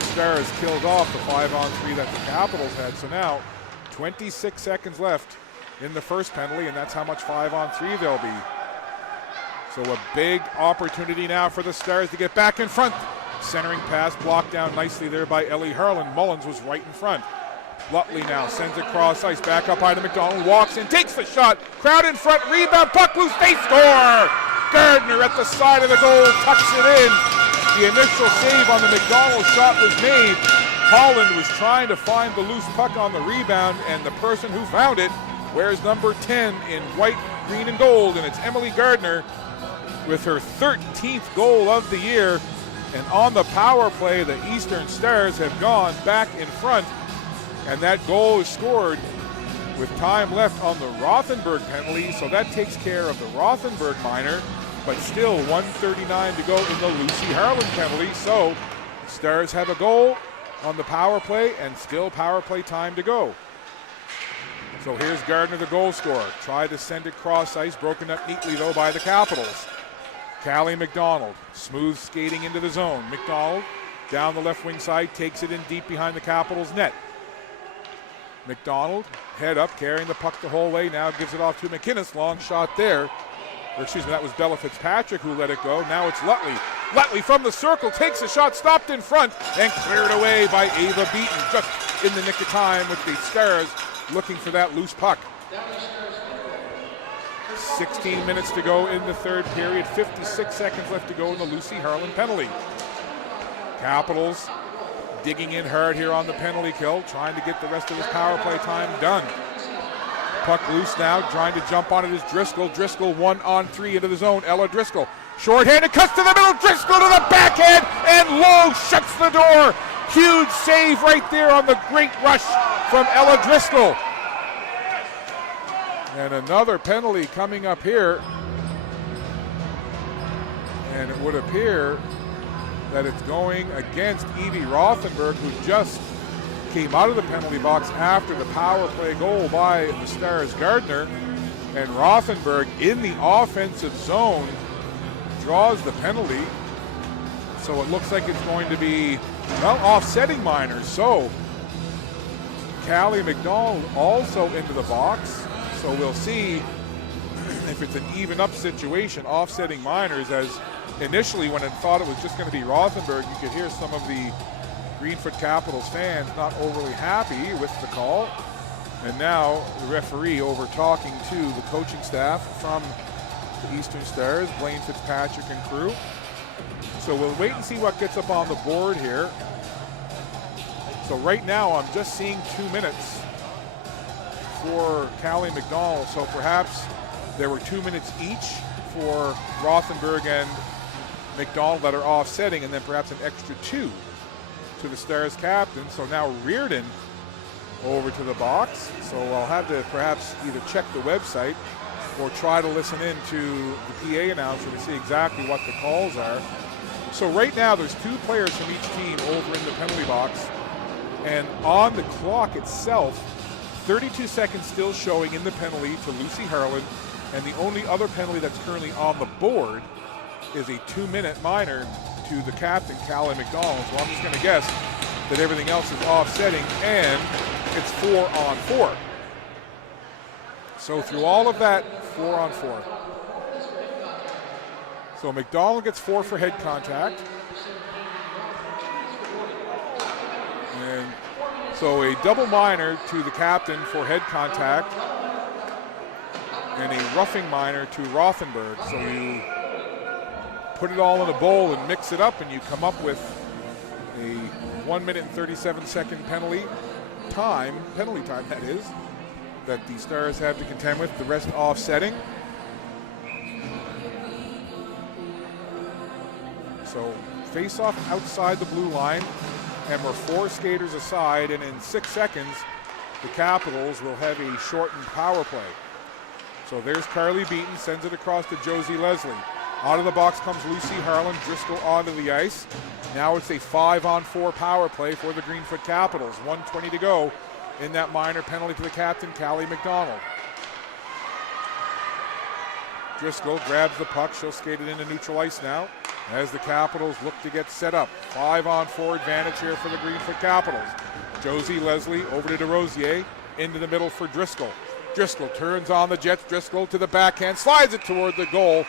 the Stars killed off the 5-on-3 that the Capitals had. So now 26 seconds left in the first penalty, and that's how much 5-on-3 there'll be. So a big opportunity now for the Stars to get back in front. Centering pass blocked down nicely there by Ellie Harlan. Mullins was right in front. Lutley now sends it cross ice, back up high to McDonald, walks in, takes the shot, crowd in front, rebound, puck loose, they score! Gardner at the side of the goal, tucks it in. The initial save on the McDonald shot was made. Holland was trying to find the loose puck on the rebound, and the person who found it wears number 10 in white, green, and gold, and it's Emily Gardner with her 13th goal of the year. And on the power play, the Eastern Stars have gone back in front, and that goal is scored with time left on the Rothenberg penalty, so that takes care of the Rothenberg minor, but still 1:39 to go in the Lucy Harlan penalty. So Stars have a goal on the power play and still power play time to go. So here's Gardner, the goal scorer. Tried to send it cross ice, broken up neatly though by the Capitals. Callie McDonald, smooth skating into the zone. McDonald down the left wing side, takes it in deep behind the Capitals net. McDonald, head up, carrying the puck the whole way, now gives it off to McInnes, long shot there. Or excuse me, that was Bella Fitzpatrick who let it go. Now it's Lutley. Lutley from the circle, takes a shot, stopped in front, and cleared away by Ava Beaton, just in the nick of time with the Stars looking for that loose puck. 16 minutes to go in the third period, 56 seconds left to go in the Lucy Harlan penalty. Capitals digging in hard here on the penalty kill, trying to get the rest of this power play time done. Puck loose now, trying to jump on it is Driscoll. Driscoll 1-on-3 into the zone. Ella Driscoll, shorthanded, cuts to the middle. Driscoll to the backhand, and Lowe shuts the door. Huge save right there on the great rush from Ella Driscoll. And another penalty coming up here. And it would appear that it's going against Evie Rothenberg, who just came out of the penalty box after the power play goal by the Stars Gardner. And Rothenberg in the offensive zone draws the penalty. So it looks like it's going to be, well, offsetting minors. So Callie McDonald also into the box. So we'll see if it's an even up situation, offsetting minors, as initially when it thought it was just going to be Rothenberg, you could hear some of the Greenfoot Capitals fans not overly happy with the call. And now the referee over talking to the coaching staff from the Eastern Stars, Blaine Fitzpatrick and crew. So we'll wait and see what gets up on the board here. So right now I'm just seeing 2 minutes for Callie McDonald. So perhaps there were 2 minutes each for Rothenberg and McDonald that are offsetting, and then perhaps an extra 2 to the Stars captain. So now Reardon over to the box. So I'll have to perhaps either check the website or try to listen in to the PA announcer to see exactly what the calls are. So right now there's 2 players from each team over in the penalty box. And on the clock itself, 32 seconds still showing in the penalty to Lucy Harlan. And the only other penalty that's currently on the board is a 2-minute minor to the captain, Callie McDonald. So I'm just going to guess that everything else is offsetting, and it's 4-on-4. So through all of that, 4-on-4. So McDonald gets 4 for head contact. And so a double minor to the captain for head contact, and a roughing minor to Rothenberg. So you put it all in a bowl and mix it up, and you come up with a 1 minute and 37 second penalty time that is, that the Stars have to contend with, the rest offsetting. So face-off outside the blue line, and we're 4 skaters aside, and in 6 seconds, the Capitals will have a shortened power play. So there's Carly Beaton, sends it across to Josie Leslie. Out of the box comes Lucy Harlan, Driscoll onto the ice. Now it's a 5-on-4 power play for the Greenfoot Capitals. 1:20 to go in that minor penalty to the captain, Callie McDonald. Driscoll grabs the puck. She'll skate it into neutral ice now as the Capitals look to get set up. 5-on-4 advantage here for the Greenfoot Capitals. Josie Leslie over to DeRosier, into the middle for Driscoll. Driscoll turns on the Jets. Driscoll to the backhand, slides it toward the goal.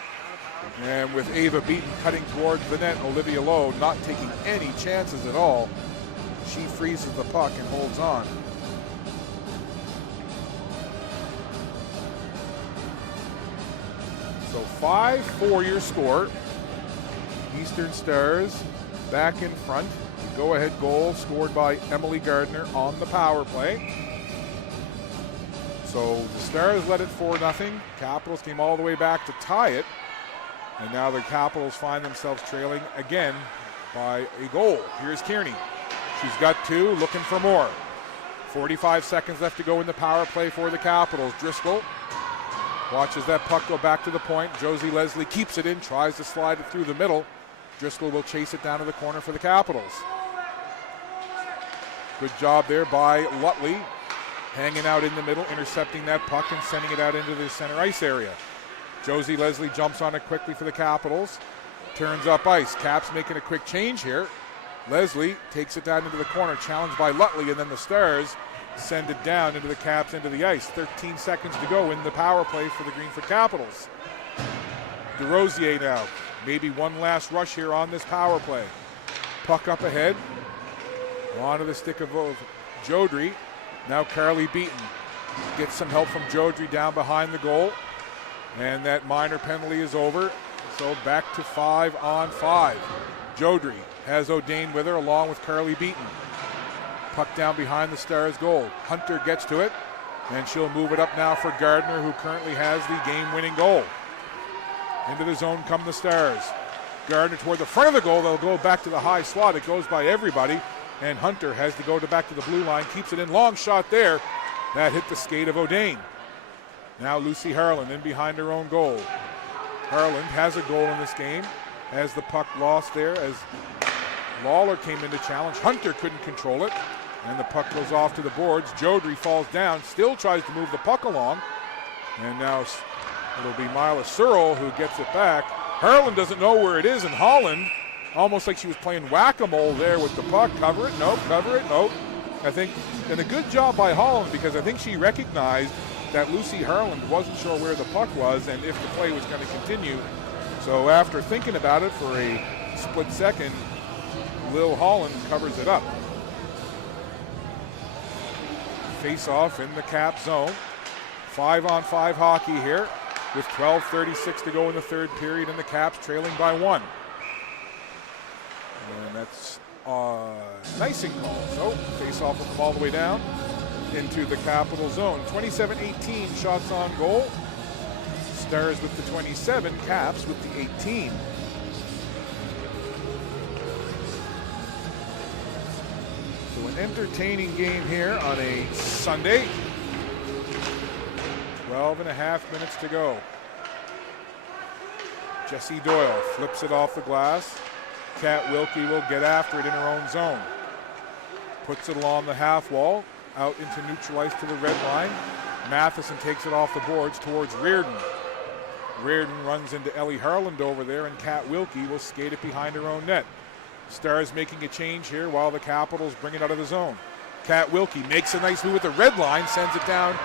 And with Ava Beaton cutting towards the net, Olivia Lowe not taking any chances at all. She freezes the puck and holds on. So 5-4 your score. Eastern Stars back in front. The go-ahead goal scored by Emily Gardner on the power play. So the Stars led it 4-0. Capitals came all the way back to tie it. And now the Capitals find themselves trailing again by a goal. Here's Kearney. She's got 2, looking for more. 45 seconds left to go in the power play for the Capitals. Driscoll watches that puck go back to the point. Josie Leslie keeps it in, tries to slide it through the middle. Driscoll will chase it down to the corner for the Capitals. Good job there by Lutley, hanging out in the middle, intercepting that puck and sending it out into the center ice area. Josie Leslie jumps on it quickly for the Capitals. Turns up ice. Caps making a quick change here. Leslie takes it down into the corner, challenged by Lutley, and then the Stars send it down into the Caps, into the ice. 13 seconds to go in the power play for the Greenfoot Capitals. DeRosier now. Maybe one last rush here on this power play. Puck up ahead. Onto the stick of Jodry. Now Carly Beaton gets some help from Jodry down behind the goal. And that minor penalty is over. So back to 5-on-5. Jodry has O'Dane with her along with Carly Beaton. Puck down behind the Stars' goal. Hunter gets to it, and she'll move it up now for Gardner, who currently has the game-winning goal. Into the zone come the Stars. Gardner toward the front of the goal. They'll go back to the high slot. It goes by everybody, and Hunter has to go back to the blue line. Keeps it in. Long shot there. That hit the skate of O'Dane. Now Lucy Harlan in behind her own goal. Harlan has a goal in this game. Has the puck lost there as Lawler came in to challenge. Hunter couldn't control it, and the puck goes off to the boards. Jodry falls down, still tries to move the puck along, and now it'll be Mila Searle who gets it back. Harlan doesn't know where it is, and Holland, almost like she was playing whack-a-mole there with the puck. Cover it, nope, cover it, nope. I think, and a good job by Holland, because I think she recognized that Lucy Harlan wasn't sure where the puck was and if the play was going to continue. So after thinking about it for a split second, Lil Holland covers it up. Face off in the Cap zone. 5-on-5 hockey here with 12:36 to go in the third period, and the Caps trailing by 1. And that's an icing call. So face off will come all the way down into the Capital zone. 27-18 shots on goal. Stars with the 27, Caps with the 18. So an entertaining game here on a Sunday. 12 and a half minutes to go. Jessie Doyle flips it off the glass. Kat Wilkie will get after it in her own zone. Puts it along the half wall, out into neutral ice to the red line. Matheson takes it off the boards towards Reardon. Reardon runs into Ellie Harland over there, and Kat Wilkie will skate it behind her own net. Stars making a change here while the Capitals bring it out of the zone. Kat Wilkie makes a nice move at the red line, sends it down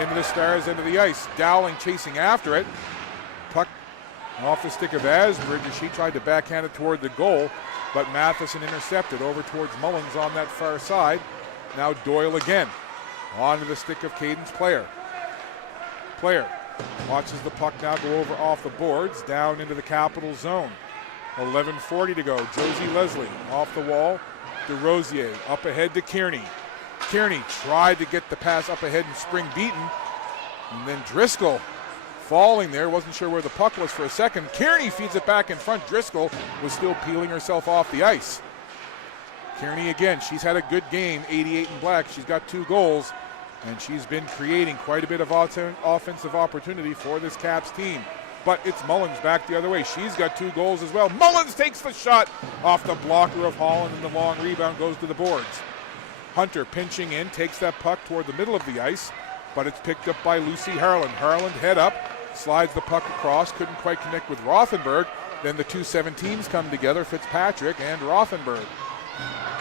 into the Stars' end of the ice. Dowling chasing after it. Puck off the stick of Asbridge as she tried to backhand it toward the goal, but Matheson intercepted over towards Mullins on that far side. Now Doyle again. Onto the stick of Cadence Player. Player watches the puck now go over off the boards, down into the Capital zone. 11:40 to go. Josie Leslie off the wall. DeRosier up ahead to Kearney. Kearney tried to get the pass up ahead and spring beaten. And then Driscoll falling there. Wasn't sure where the puck was for a second. Kearney feeds it back in front. Driscoll was still peeling herself off the ice. Kearney again. She's had a good game. 88 in black. She's got 2 goals. And she's been creating quite a bit of offensive opportunity for this Caps team. But it's Mullins back the other way. She's got 2 goals as well. Mullins takes the shot off the blocker of Holland, and the long rebound goes to the boards. Hunter pinching in, takes that puck toward the middle of the ice, but it's picked up by Lucy Harland. Harland head up, slides the puck across, couldn't quite connect with Rothenberg. Then the 2 17s come together, Fitzpatrick and Rothenberg.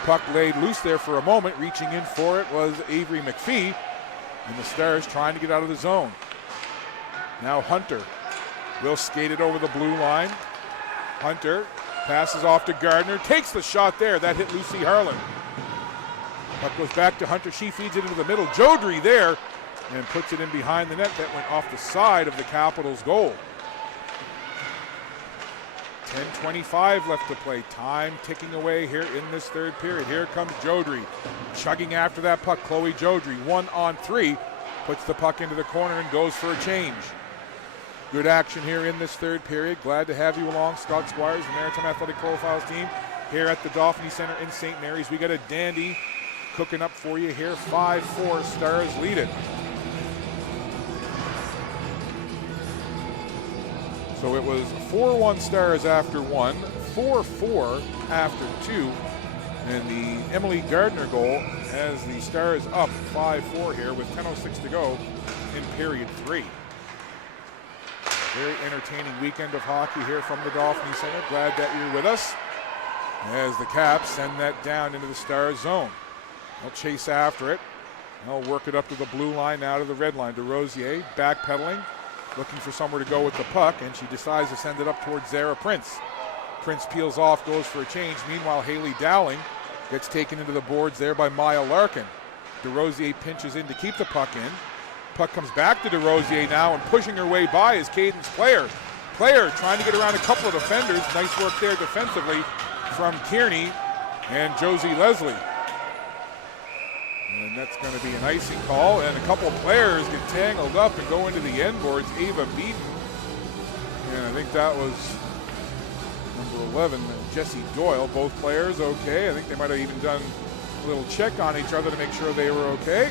Puck laid loose there for a moment. Reaching in for it was Avery McPhee, and the Stars trying to get out of the zone. Now Hunter will skate it over the blue line. Hunter passes off to Gardner, takes the shot there. That hit Lucy Harland. Puck goes back to Hunter. She feeds it into the middle. Jodry there and puts it in behind the net. That went off the side of the Capitals' goal. 10:25 left to play. Time ticking away here in this third period. Here comes Jodry chugging after that puck. Chloe Jodry 1-on-3 puts the puck into the corner and goes for a change. Good action here in this third period. Glad to have you along, Scott Squires, the Maritime Athletic Profiles team here at the Dauphin Center in St. Mary's. We got a dandy cooking up for you here. 5-4, Stars lead it. So it was 4-1 Stars after 1, 4-4 after 2, and the Emily Gardner goal has the Stars up 5-4 here with 10:06 to go in period 3. Very entertaining weekend of hockey here from the Dauphin Center. Glad that you're with us as the Caps send that down into the Stars zone. They'll chase after it. They'll work it up to the blue line, now to the red line. DeRosier backpedaling, looking for somewhere to go with the puck, and she decides to send it up towards Zara Prince. Prince peels off, goes for a change. Meanwhile, Haley Dowling gets taken into the boards there by Maya Larkin. DeRosier pinches in to keep the puck in. Puck comes back to DeRosier now, and pushing her way by is Cadence Player. Player trying to get around a couple of defenders. Nice work there defensively from Kearney and Josie Leslie. And that's going to be an icing call, and a couple of players get tangled up and go into the end boards. Ava Beaton, and I think that was number 11, Jessie Doyle. Both players okay. I think they might have even done a little check on each other to make sure they were okay.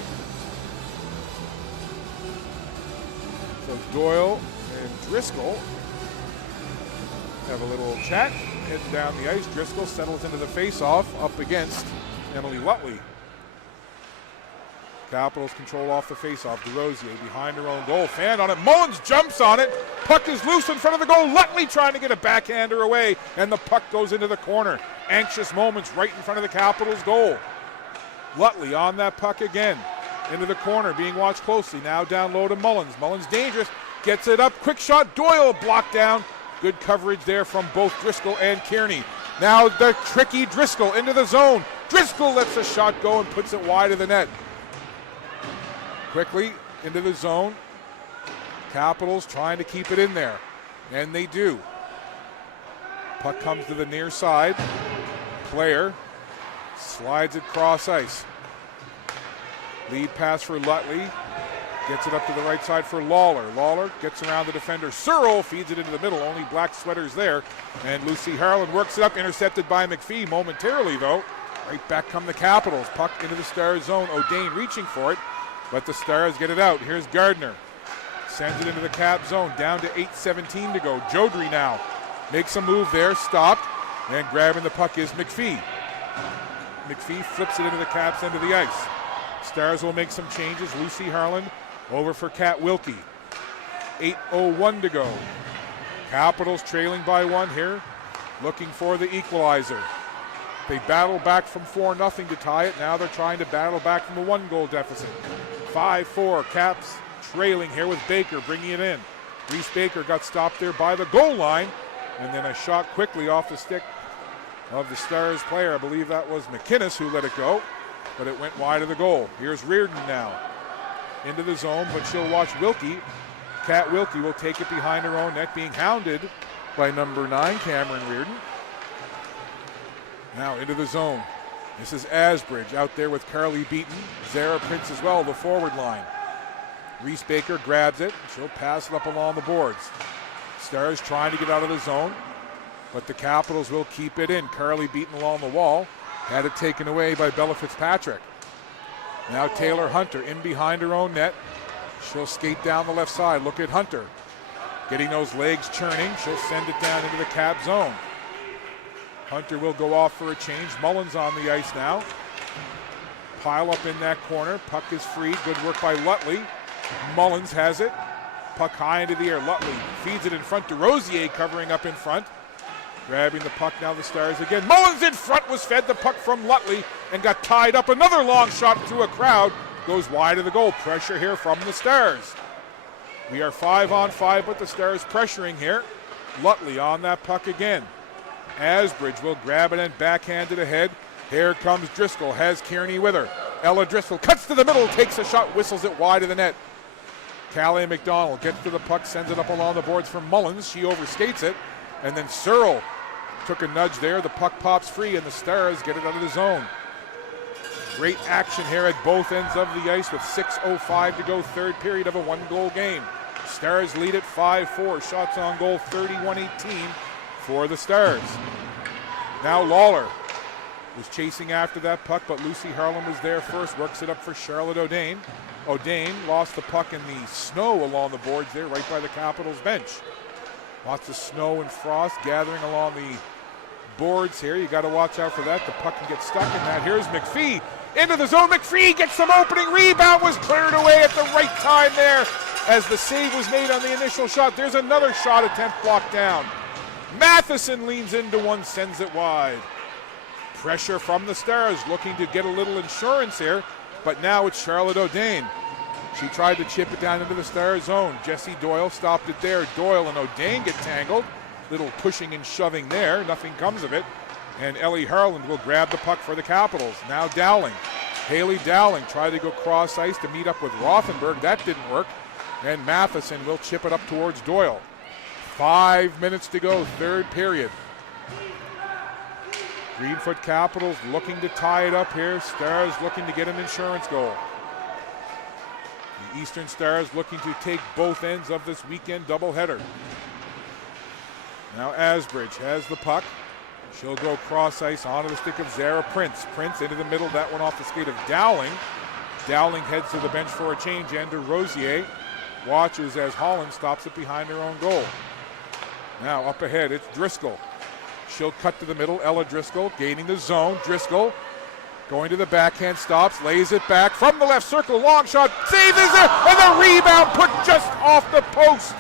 So Doyle and Driscoll have a little chat, heading down the ice. Driscoll settles into the face-off up against Emily Lutley. Capitals control off the face-off. DeRosier behind her own goal. Fan on it. Mullins jumps on it. Puck is loose in front of the goal. Lutley trying to get a backhander away, and the puck goes into the corner. Anxious moments right in front of the Capitals goal. Lutley on that puck again. Into the corner, being watched closely. Now down low to Mullins. Mullins dangerous. Gets it up. Quick shot. Doyle blocked down. Good coverage there from both Driscoll and Kearney. Now the tricky Driscoll into the zone. Driscoll lets the shot go and puts it wide of the net. Quickly into the zone. Capitals trying to keep it in there, and they do. Puck comes to the near side. Player slides it cross ice. Lead pass for Lutley. Gets it up to the right side for Lawler. Lawler gets around the defender. Searle feeds it into the middle. Only black sweaters there. And Lucy Harland works it up. Intercepted by McPhee momentarily, though. Right back come the Capitals. Puck into the Stars zone. O'Dane reaching for it, but the Stars get it out. Here's Gardner. Sends it into the Cap zone. Down to 8:17 to go. Jodry now makes a move there. Stopped. And grabbing the puck is McPhee. McPhee flips it into the Caps end of the ice. Stars will make some changes. Lucy Harlan over for Kat Wilkie. 8:01 to go. Capitals trailing by 1 here. Looking for the equalizer. They battle back from 4-0 to tie it. Now they're trying to battle back from a 1-goal deficit. 5-4. Caps trailing here with Baker bringing it in. Reese Baker got stopped there by the goal line. And then a shot quickly off the stick of the Stars player. I believe that was McInnes who let it go. But it went wide of the goal. Here's Reardon now. Into the zone, but she'll watch Wilkie. Kat Wilkie will take it behind her own net, being hounded by number 9, Cameron Reardon. Now into the zone. This is Asbridge out there with Carly Beaton. Zara Prince as well, the forward line. Reese Baker grabs it. She'll pass it up along the boards. Stars trying to get out of the zone, but the Capitals will keep it in. Carly Beaton along the wall. Had it taken away by Bella Fitzpatrick. Now Taylor Hunter in behind her own net. She'll skate down the left side. Look at Hunter. Getting those legs churning. She'll send it down into the Cap zone. Hunter will go off for a change. Mullins on the ice now. Pile up in that corner. Puck is free. Good work by Lutley. Mullins has it. Puck high into the air. Lutley feeds it in front to Rosier, covering up in front. Grabbing the puck now, the Stars again. Mullins in front, was fed the puck from Lutley and got tied up. Another long shot through a crowd. Goes wide of the goal. Pressure here from the Stars. We are 5-on-5, but the Stars pressuring here. Lutley on that puck again. Asbridge will grab it and backhand it ahead. Here comes Driscoll, has Kearney with her. Ella Driscoll cuts to the middle, takes a shot, whistles it wide of the net. Callie McDonald gets to the puck, sends it up along the boards from Mullins. She overskates it. And then Searle took a nudge there. The puck pops free, and the Stars get it out of the zone. Great action here at both ends of the ice with 6:05 to go, third period of a 1-goal game. Stars lead at 5-4. Shots on goal 31-18 for the Stars. Now Lawler was chasing after that puck, but Lucy Harlan was there first. Works it up for Charlotte O'Dane. O'Dane lost the puck in the snow along the boards there, right by the Capitals bench. Lots of snow and frost gathering along the boards here. You got to watch out for that. The puck can get stuck in that. Here's McPhee into the zone. McPhee gets some opening. Rebound was cleared away at the right time there as the save was made on the initial shot. There's another shot attempt blocked down. Matheson leans into one, sends it wide. Pressure from the Stars, looking to get a little insurance here, but now it's Charlotte O'Dane. She tried to chip it down into the Stars zone. Jessie Doyle stopped it there. Doyle and O'Dane get tangled. Little pushing and shoving there. Nothing comes of it. And Ellie Harland will grab the puck for the Capitals. Now Dowling. Haley Dowling tried to go cross ice to meet up with Rothenberg. That didn't work. And Matheson will chip it up towards Doyle. 5 minutes to go, third period. Greenfoot Capitals looking to tie it up here. Stars looking to get an insurance goal. The Eastern Stars looking to take both ends of this weekend doubleheader. Now Asbridge has the puck. She'll go cross ice onto the stick of Zara Prince. Prince into the middle, that one off the skate of Dowling. Dowling heads to the bench for a change, and to Rosier. Watches as Holland stops it behind her own goal. Now up ahead, it's Driscoll. She'll cut to the middle. Ella Driscoll gaining the zone. Driscoll going to the backhand, stops, lays it back from the left circle. Long shot, save is there, and the rebound put just off the post.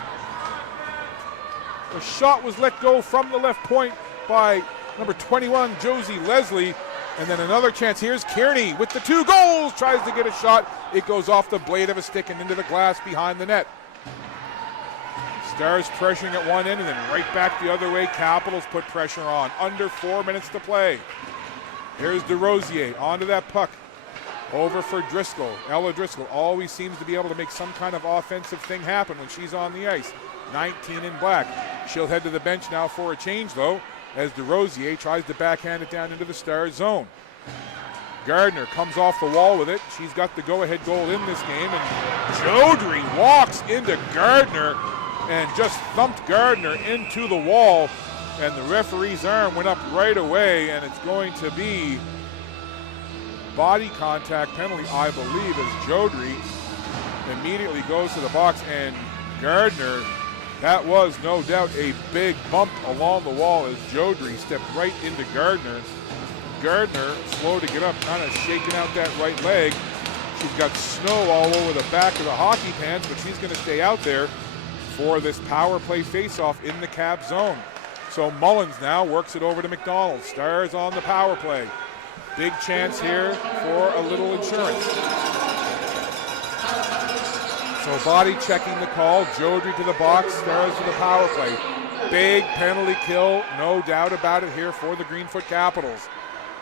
The shot was let go from the left point by number 21, Josie Leslie. And then another chance. Here's Kearney with the 2 goals. Tries to get a shot. It goes off the blade of a stick and into the glass behind the net. Stars pressuring at one end and then right back the other way. Capitals put pressure on. Under 4 minutes to play. Here's DeRosier onto that puck. Over for Driscoll. Ella Driscoll always seems to be able to make some kind of offensive thing happen when she's on the ice. 19 in black. She'll head to the bench now for a change, though, as DeRosier tries to backhand it down into the Stars zone. Gardner comes off the wall with it. She's got the go-ahead goal in this game, and Jodry walks into Gardner and just thumped Gardner into the wall, and the referee's arm went up right away, and it's going to be body contact penalty, I believe, as Jodry immediately goes to the box, and Gardner, that was no doubt a big bump along the wall as Jodry stepped right into Gardner. Gardner, slow to get up, kind of shaking out that right leg. She's got snow all over the back of the hockey pants, but she's going to stay out there for this power play faceoff in the Cap zone. So Mullins now works it over to McDonald. Stars on the power play. Big chance here for a little insurance. So body checking the call. Jodry to the box. Stars to the power play. Big penalty kill, no doubt about it here for the Greenfoot Capitals.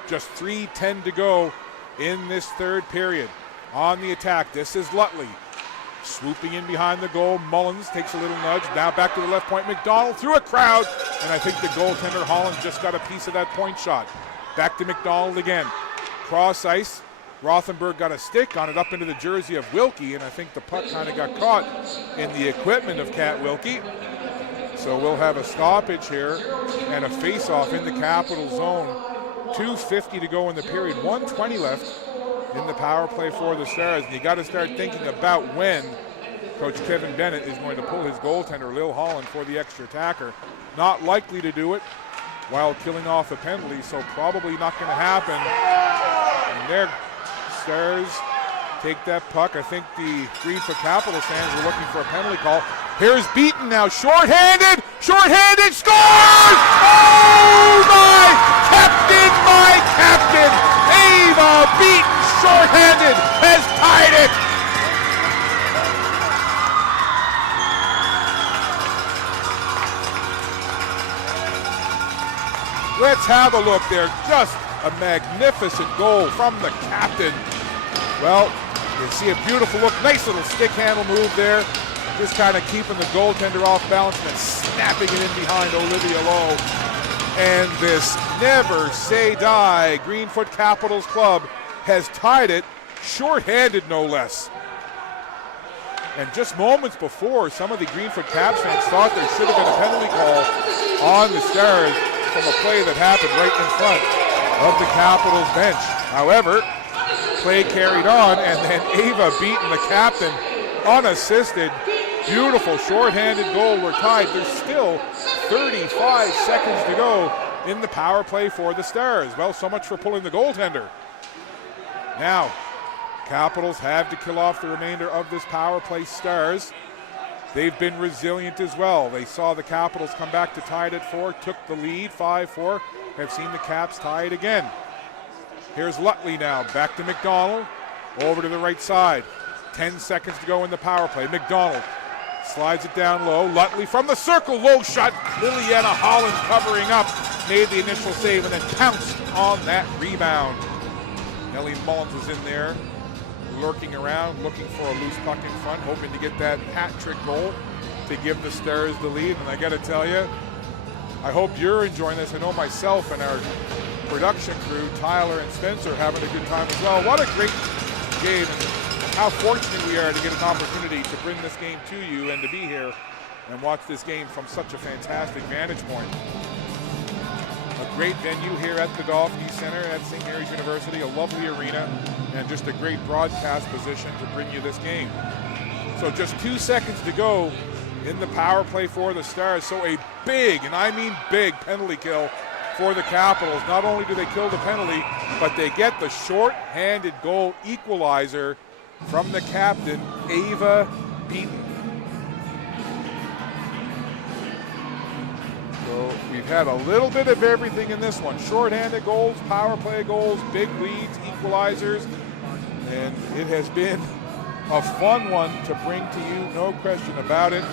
Just 3:10 to go in this third period. On the attack, this is Lutley. Swooping in behind the goal. Mullins takes a little nudge. Now back to the left point. McDonald through a crowd. And I think the goaltender Holland just got a piece of that point shot. Back to McDonald again. Cross ice. Rothenberg got a stick on it up into the jersey of Wilkie, and I think the puck kind of got caught in the equipment of Kat Wilkie. So we'll have a stoppage here and a face-off in the Capital zone. 2:50 to go in the period. 1:20 left in the power play for the Stars. And you got to start thinking about when Coach Kevin Bennett is going to pull his goaltender, Lil Holland, for the extra attacker. Not likely to do it while killing off a penalty, so probably not going to happen. And there, Stars take that puck. I think the Greenfoot Capital fans were looking for a penalty call. Here's Beaton now, shorthanded, scores! Oh my captain, Ava Beaton, shorthanded, has tied it. Let's have a look there. Just a magnificent goal from the captain. Well, you see a beautiful look. Nice little stick handle move there. Just kind of keeping the goaltender off balance and then snapping it in behind Olivia Lowe. And this never say die Greenfoot Capitals club has tied it, shorthanded no less. And just moments before, some of the Greenfoot Caps fans thought there should have been a penalty call on the Stars from a play that happened right in front of the Capitals bench. However, play carried on, and then Ava Beaton, the captain, unassisted. Beautiful shorthanded goal. We're tied. There's still 35 seconds to go in the power play for the Stars. Well, so much for pulling the goaltender. Now, Capitals have to kill off the remainder of this power play. Stars, they've been resilient as well. They saw the Capitals come back to tie it at 4, took the lead 5-4, have seen the Caps tie it again. Here's Lutley now, back to McDonald, over to the right side. 10 seconds to go in the power play. McDonald slides it down low. Lutley from the circle, low shot. Liliana Holland covering up, made the initial save and then pounced on that rebound. Nellie Mullins was in there, lurking around, looking for a loose puck in front, hoping to get that hat trick goal to give the Stars the lead. And I got to tell you, I hope you're enjoying this. I know myself and our production crew, Tyler and Spencer, are having a good time as well. What a great game, and how fortunate we are to get an opportunity to bring this game to you and to be here and watch this game from such a fantastic vantage point. A great venue here at the Dauphin Center at St. Mary's University, a lovely arena, and just a great broadcast position to bring you this game. So just 2 seconds to go in the power play for the Stars. So a big, and I mean big, penalty kill for the Capitals. Not only do they kill the penalty, but they get the short-handed goal equalizer from the captain, Ava Beaton. So we've had a little bit of everything in this one. Short-handed goals, power play goals, big leads, equalizers, and it has been a fun one to bring to you, no question about it.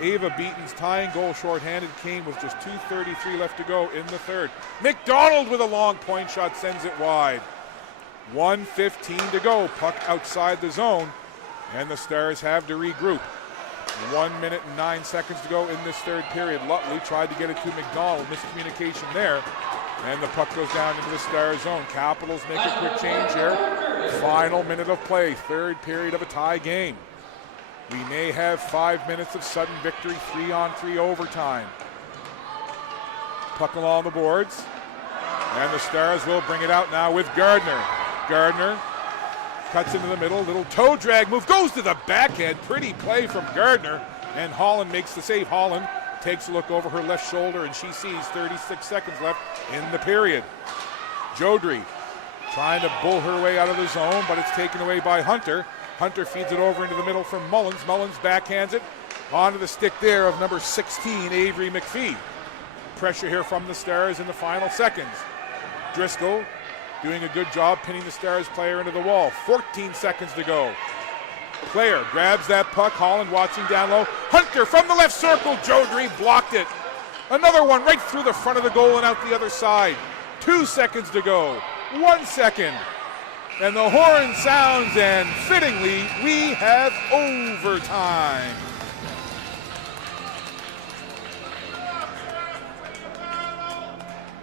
Ava Beaton's tying goal shorthanded came with just 2:33 left to go in the third. McDonald with a long point shot sends it wide. 1:15 to go, puck outside the zone, and the Stars have to regroup. 1 minute and 9 seconds to go in this third period. Lutley tried to get it to McDonald, miscommunication there, and the puck goes down into the Stars zone. Capitals make a quick change here. Final minute of play, third period of a tie game. We may have 5 minutes of sudden victory, 3-on-3 overtime. Puck along the boards, and the Stars will bring it out now with Gardner. Gardner cuts into the middle, little toe drag move, goes to the backhand. Pretty play from Gardner, and Holland makes the save. Holland takes a look over her left shoulder, and she sees 36 seconds left in the period. Jodry trying to bull her way out of the zone, but it's taken away by Hunter. Hunter feeds it over into the middle from Mullins. Mullins backhands it onto the stick there of number 16, Avery McPhee. Pressure here from the Stars in the final seconds. Driscoll doing a good job pinning the Stars player into the wall. 14 seconds to go. Player grabs that puck. Holland watching down low. Hunter from the left circle. Jodry blocked it. Another one right through the front of the goal and out the other side. 2 seconds to go. 1 second. And the horn sounds, and fittingly, we have overtime.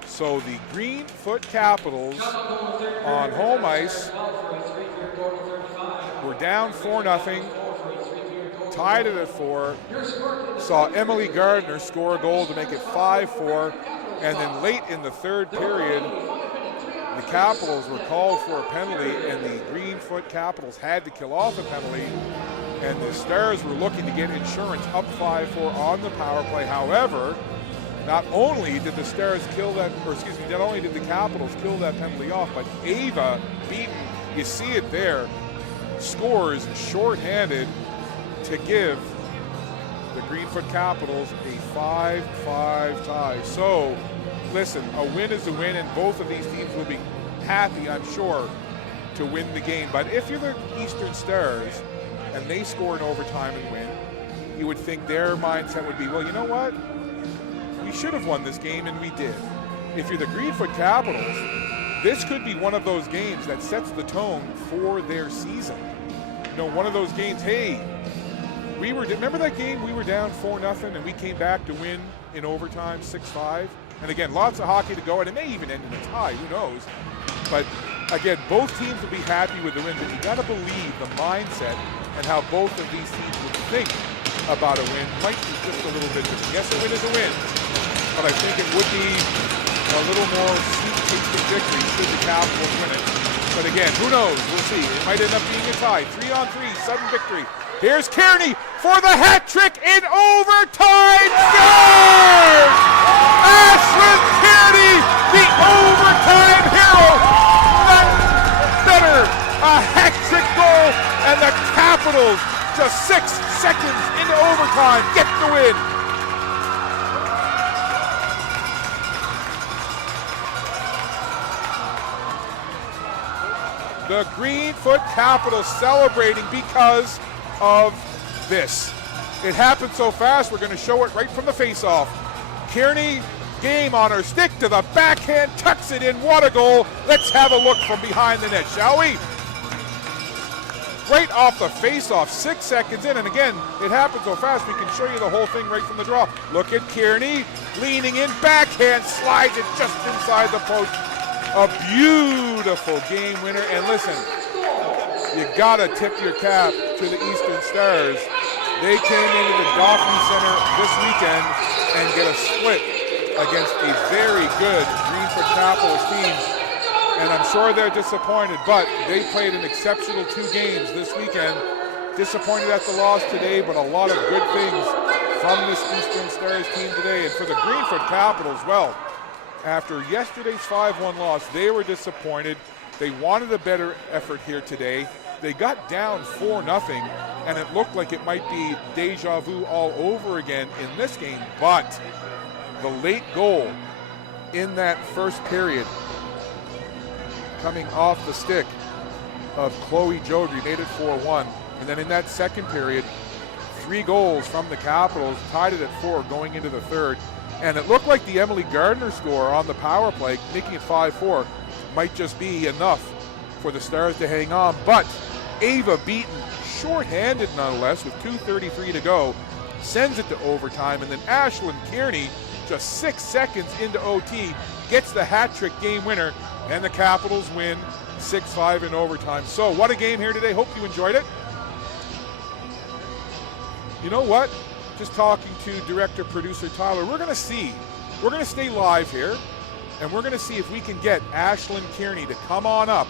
So the Greenfoot Capitals on home ice were down 4-0, tied it at 4, saw Emily Gardner score a goal to make it 5-4, and then late in the third period, the Capitals were called for a penalty, and the Greenfoot Capitals had to kill off a penalty, and the Stars were looking to get insurance up 5-4 on the power play. However, not only did the Stars kill that, not only did the Capitals kill that penalty off, but Ava Beaton, you see it there, scores shorthanded to give the Greenfoot Capitals a 5-5 tie. So, listen, a win is a win, and both of these teams will be happy, I'm sure, to win the game. But if you're the Eastern Stars and they score in overtime and win, you would think their mindset would be, well, you know what? We should have won this game, and we did. If you're the Greenfoot Capitals, this could be one of those games that sets the tone for their season. You know, one of those games, hey, remember that game we were down 4-0 and we came back to win in overtime 6-5? And again, lots of hockey to go, and it may even end in a tie, who knows? But again, both teams will be happy with the win, but you gotta believe the mindset and how both of these teams would think about a win might be just a little bit different. Yes, a win is a win, but I think it would be a little more sweet-tasting victory should the Capitals win it. But again, who knows? We'll see. It might end up being a tie. 3-on-3, sudden victory. Here's Kearney for the hat trick in overtime. Scores! Ashlyn Kearney, the overtime hero. None better. A hat trick goal, and the Capitals, just 6 seconds into overtime, get the win. The Greenfoot Capitals celebrating because of this. It happened so fast, we're going to show it right from the face-off. Kearney, game on her stick to the backhand, tucks it in. What a goal. Let's have a look from behind the net, shall we? Right off the face-off, 6 seconds in, and again, it happened so fast we can show you the whole thing right from the draw. Look at Kearney, leaning in, backhand, slides it just inside the post. A beautiful game winner, and listen, you gotta tip your cap to the Eastern Stars. They came into the Dauphin Center this weekend and get a split against a very good Greenfoot Capitals team. And I'm sure they're disappointed, but they played an exceptional 2 games this weekend. Disappointed at the loss today, but a lot of good things from this Eastern Stars team today. And for the Greenfoot Capitals, well, after yesterday's 5-1 loss, they were disappointed. They wanted a better effort here today. They got down 4-0, and it looked like it might be deja vu all over again in this game. But the late goal in that first period, coming off the stick of Chloe Jodry, made it 4-1. And then in that second period, 3 goals from the Capitals, tied it at 4 going into the third. And it looked like the Emily Gardner score on the power play, making it 5-4, might just be enough for the Stars to hang on. But Ava Beaton, shorthanded nonetheless, with 2:33 to go, sends it to overtime. And then Ashlyn Kearney, just 6 seconds into OT, gets the hat trick game winner, and the Capitals win 6-5 in overtime. So what a game here today. Hope you enjoyed it. You know what? Just talking to director producer Tyler, we're going to stay live here, and we're going to see if we can get Ashlyn Kearney to come on up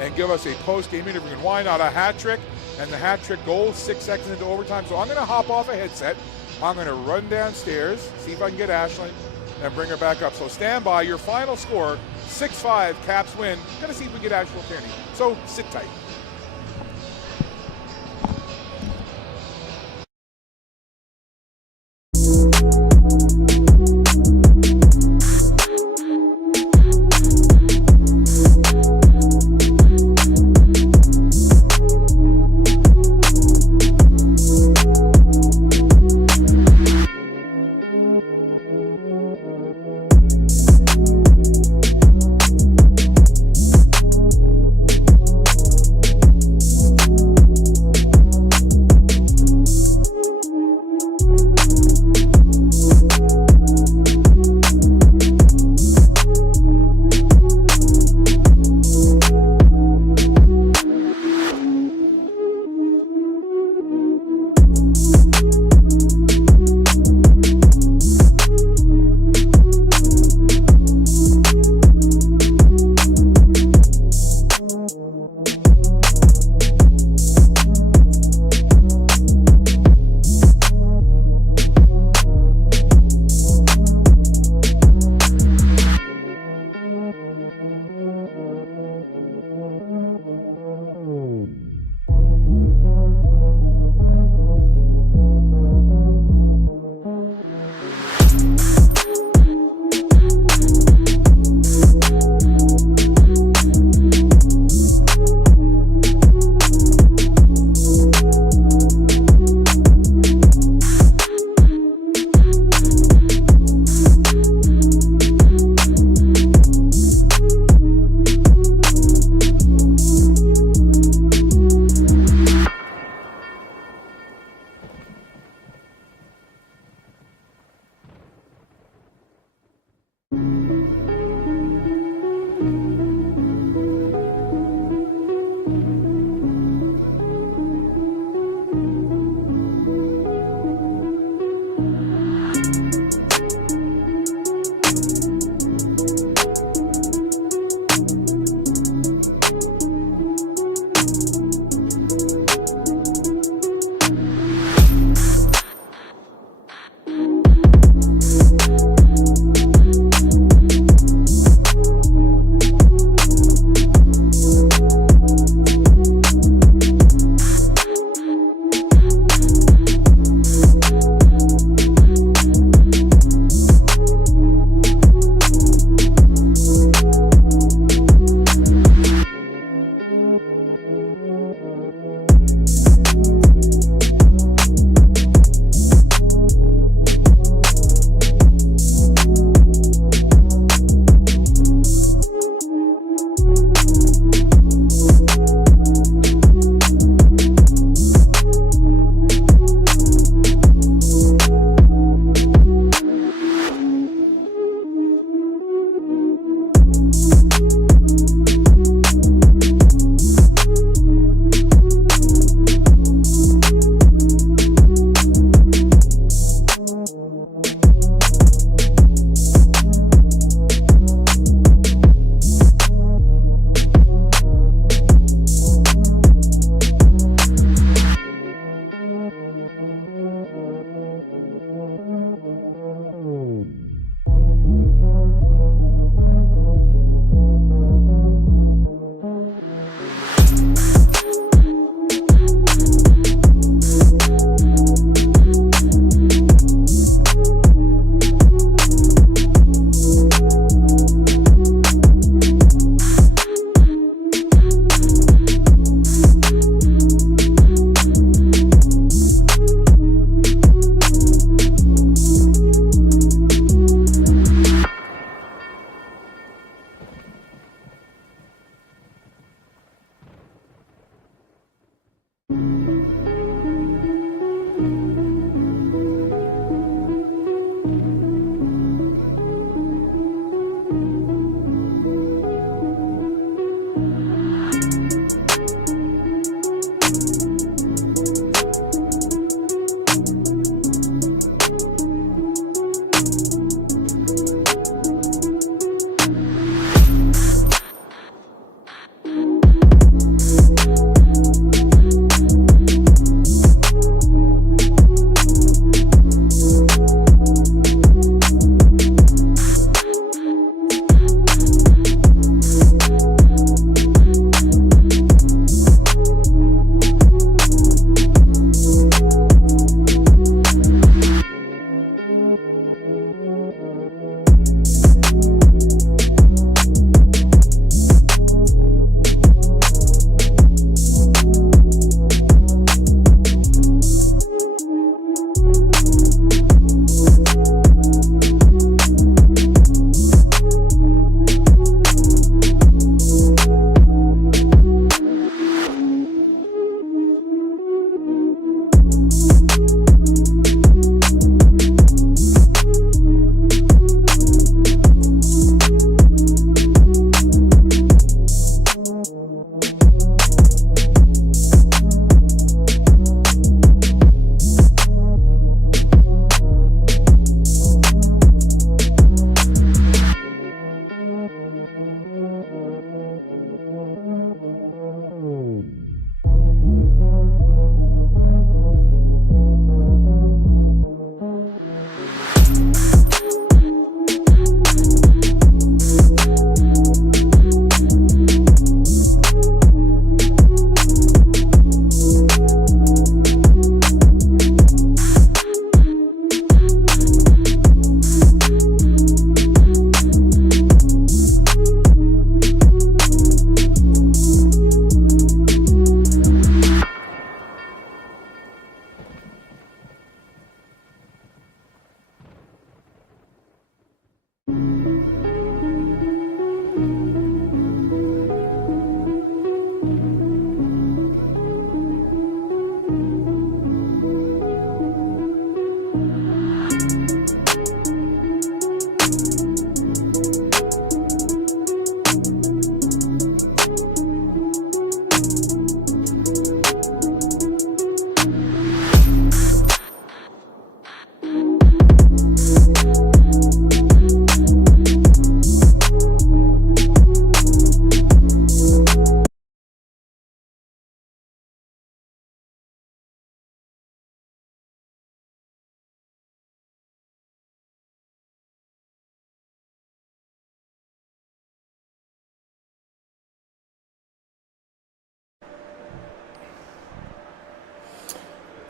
and give us a post-game interview. And why not? A hat trick, and the hat trick goal 6 seconds into overtime. So I'm going to hop off a headset. I'm going to run downstairs, see if I can get Ashley, and bring her back up. So stand by. Your final score, 6-5, Caps win. Going to see if we get Ashley Tierney. So sit tight.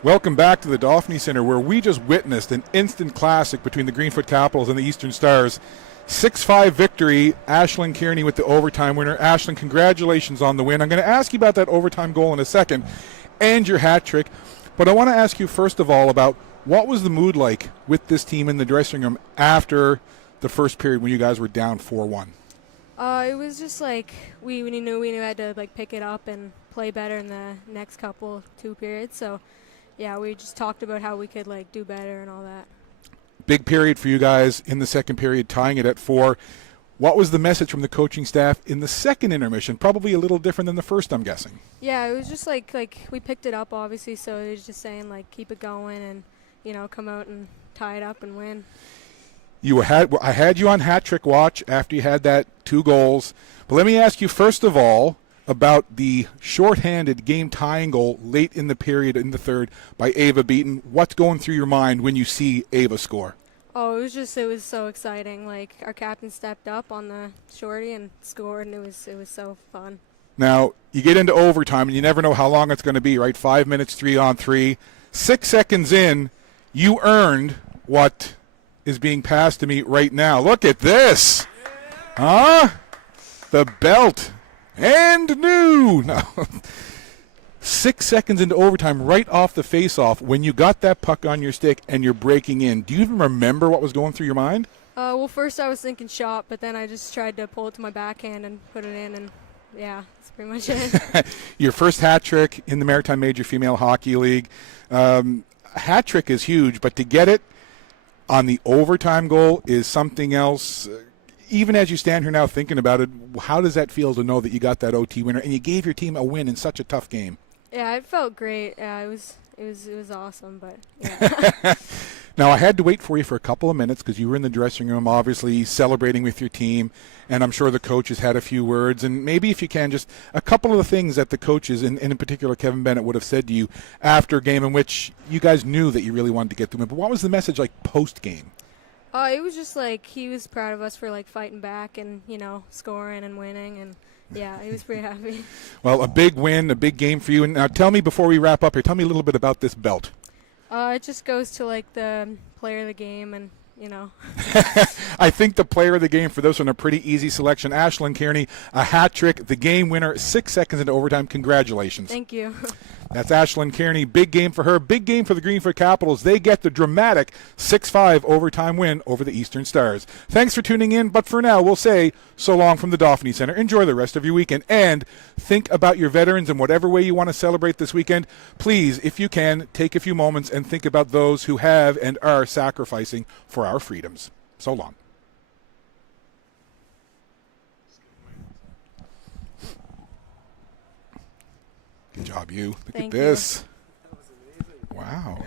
Welcome back to the Dauphin Center, where we just witnessed an instant classic between the Greenfoot Capitals and the Eastern Stars. 6-5 victory. Ashlyn Kearney with the overtime winner. Ashlyn, congratulations on the win. I'm going to ask you about that overtime goal in a second and your hat trick, but I want to ask you first of all about what was the mood like with this team in the dressing room after the first period when you guys were down 4-1? It was just like we knew we had to like pick it up and play better in the next two periods. So yeah, we just talked about how we could like do better and all that. Big period for you guys in the second period, tying it at 4. What was the message from the coaching staff in the second intermission? Probably a little different than the first, I'm guessing. Yeah, it was just like we picked it up obviously, so it was just saying like keep it going and come out and tie it up and win. I had you on hat trick watch after you had that 2 goals. But let me ask you first of all about the shorthanded game tying goal late in the period in the third by Ava Beaton. What's going through your mind when you see Ava score? Oh, it was so exciting. Like our captain stepped up on the shorty and scored, and it was so fun. Now, you get into overtime and you never know how long it's going to be, right? 5 minutes, 3-on-3. 6 seconds in, you earned what is being passed to me right now. Look at this. Huh? The belt. And new. No. 6 seconds into overtime, right off the face-off, when you got that puck on your stick and you're breaking in, do you even remember what was going through your mind? Well, first I was thinking shot, but then I just tried to pull it to my backhand and put it in, and yeah, that's pretty much it. Your first hat trick in the Maritime Major Female Hockey League. Hat trick is huge, but to get it on the overtime goal is something else. Even as you stand here now thinking about it, how does that feel to know that you got that OT winner and you gave your team a win in such a tough game? Yeah, it felt great. Yeah, it was awesome, but yeah. Now, I had to wait for you for a couple of minutes because you were in the dressing room, obviously celebrating with your team, and I'm sure the coaches had a few words. And maybe if you can, just a couple of the things that the coaches, and in particular Kevin Bennett, would have said to you after a game in which you guys knew that you really wanted to get the win. But what was the message like post-game? It was just like he was proud of us for like fighting back and scoring and winning, and yeah, he was pretty happy. Well, a big win, a big game for you. And now tell me before we wrap up here, tell me a little bit about this belt. It just goes to like the player of the game, and I think the player of the game for this one, a pretty easy selection. Ashlyn Kearney, a hat trick, the game winner, 6 seconds into overtime. Congratulations. Thank you. That's Ashlyn Kearney. Big game for her. Big game for the Greenfoot Capitals. They get the dramatic 6-5 overtime win over the Eastern Stars. Thanks for tuning in, but for now, we'll say so long from the Dauphin Center. Enjoy the rest of your weekend, and think about your veterans in whatever way you want to celebrate this weekend. Please, if you can, take a few moments and think about those who have and are sacrificing for our freedoms. So long. Good job, you. Look at this. Wow.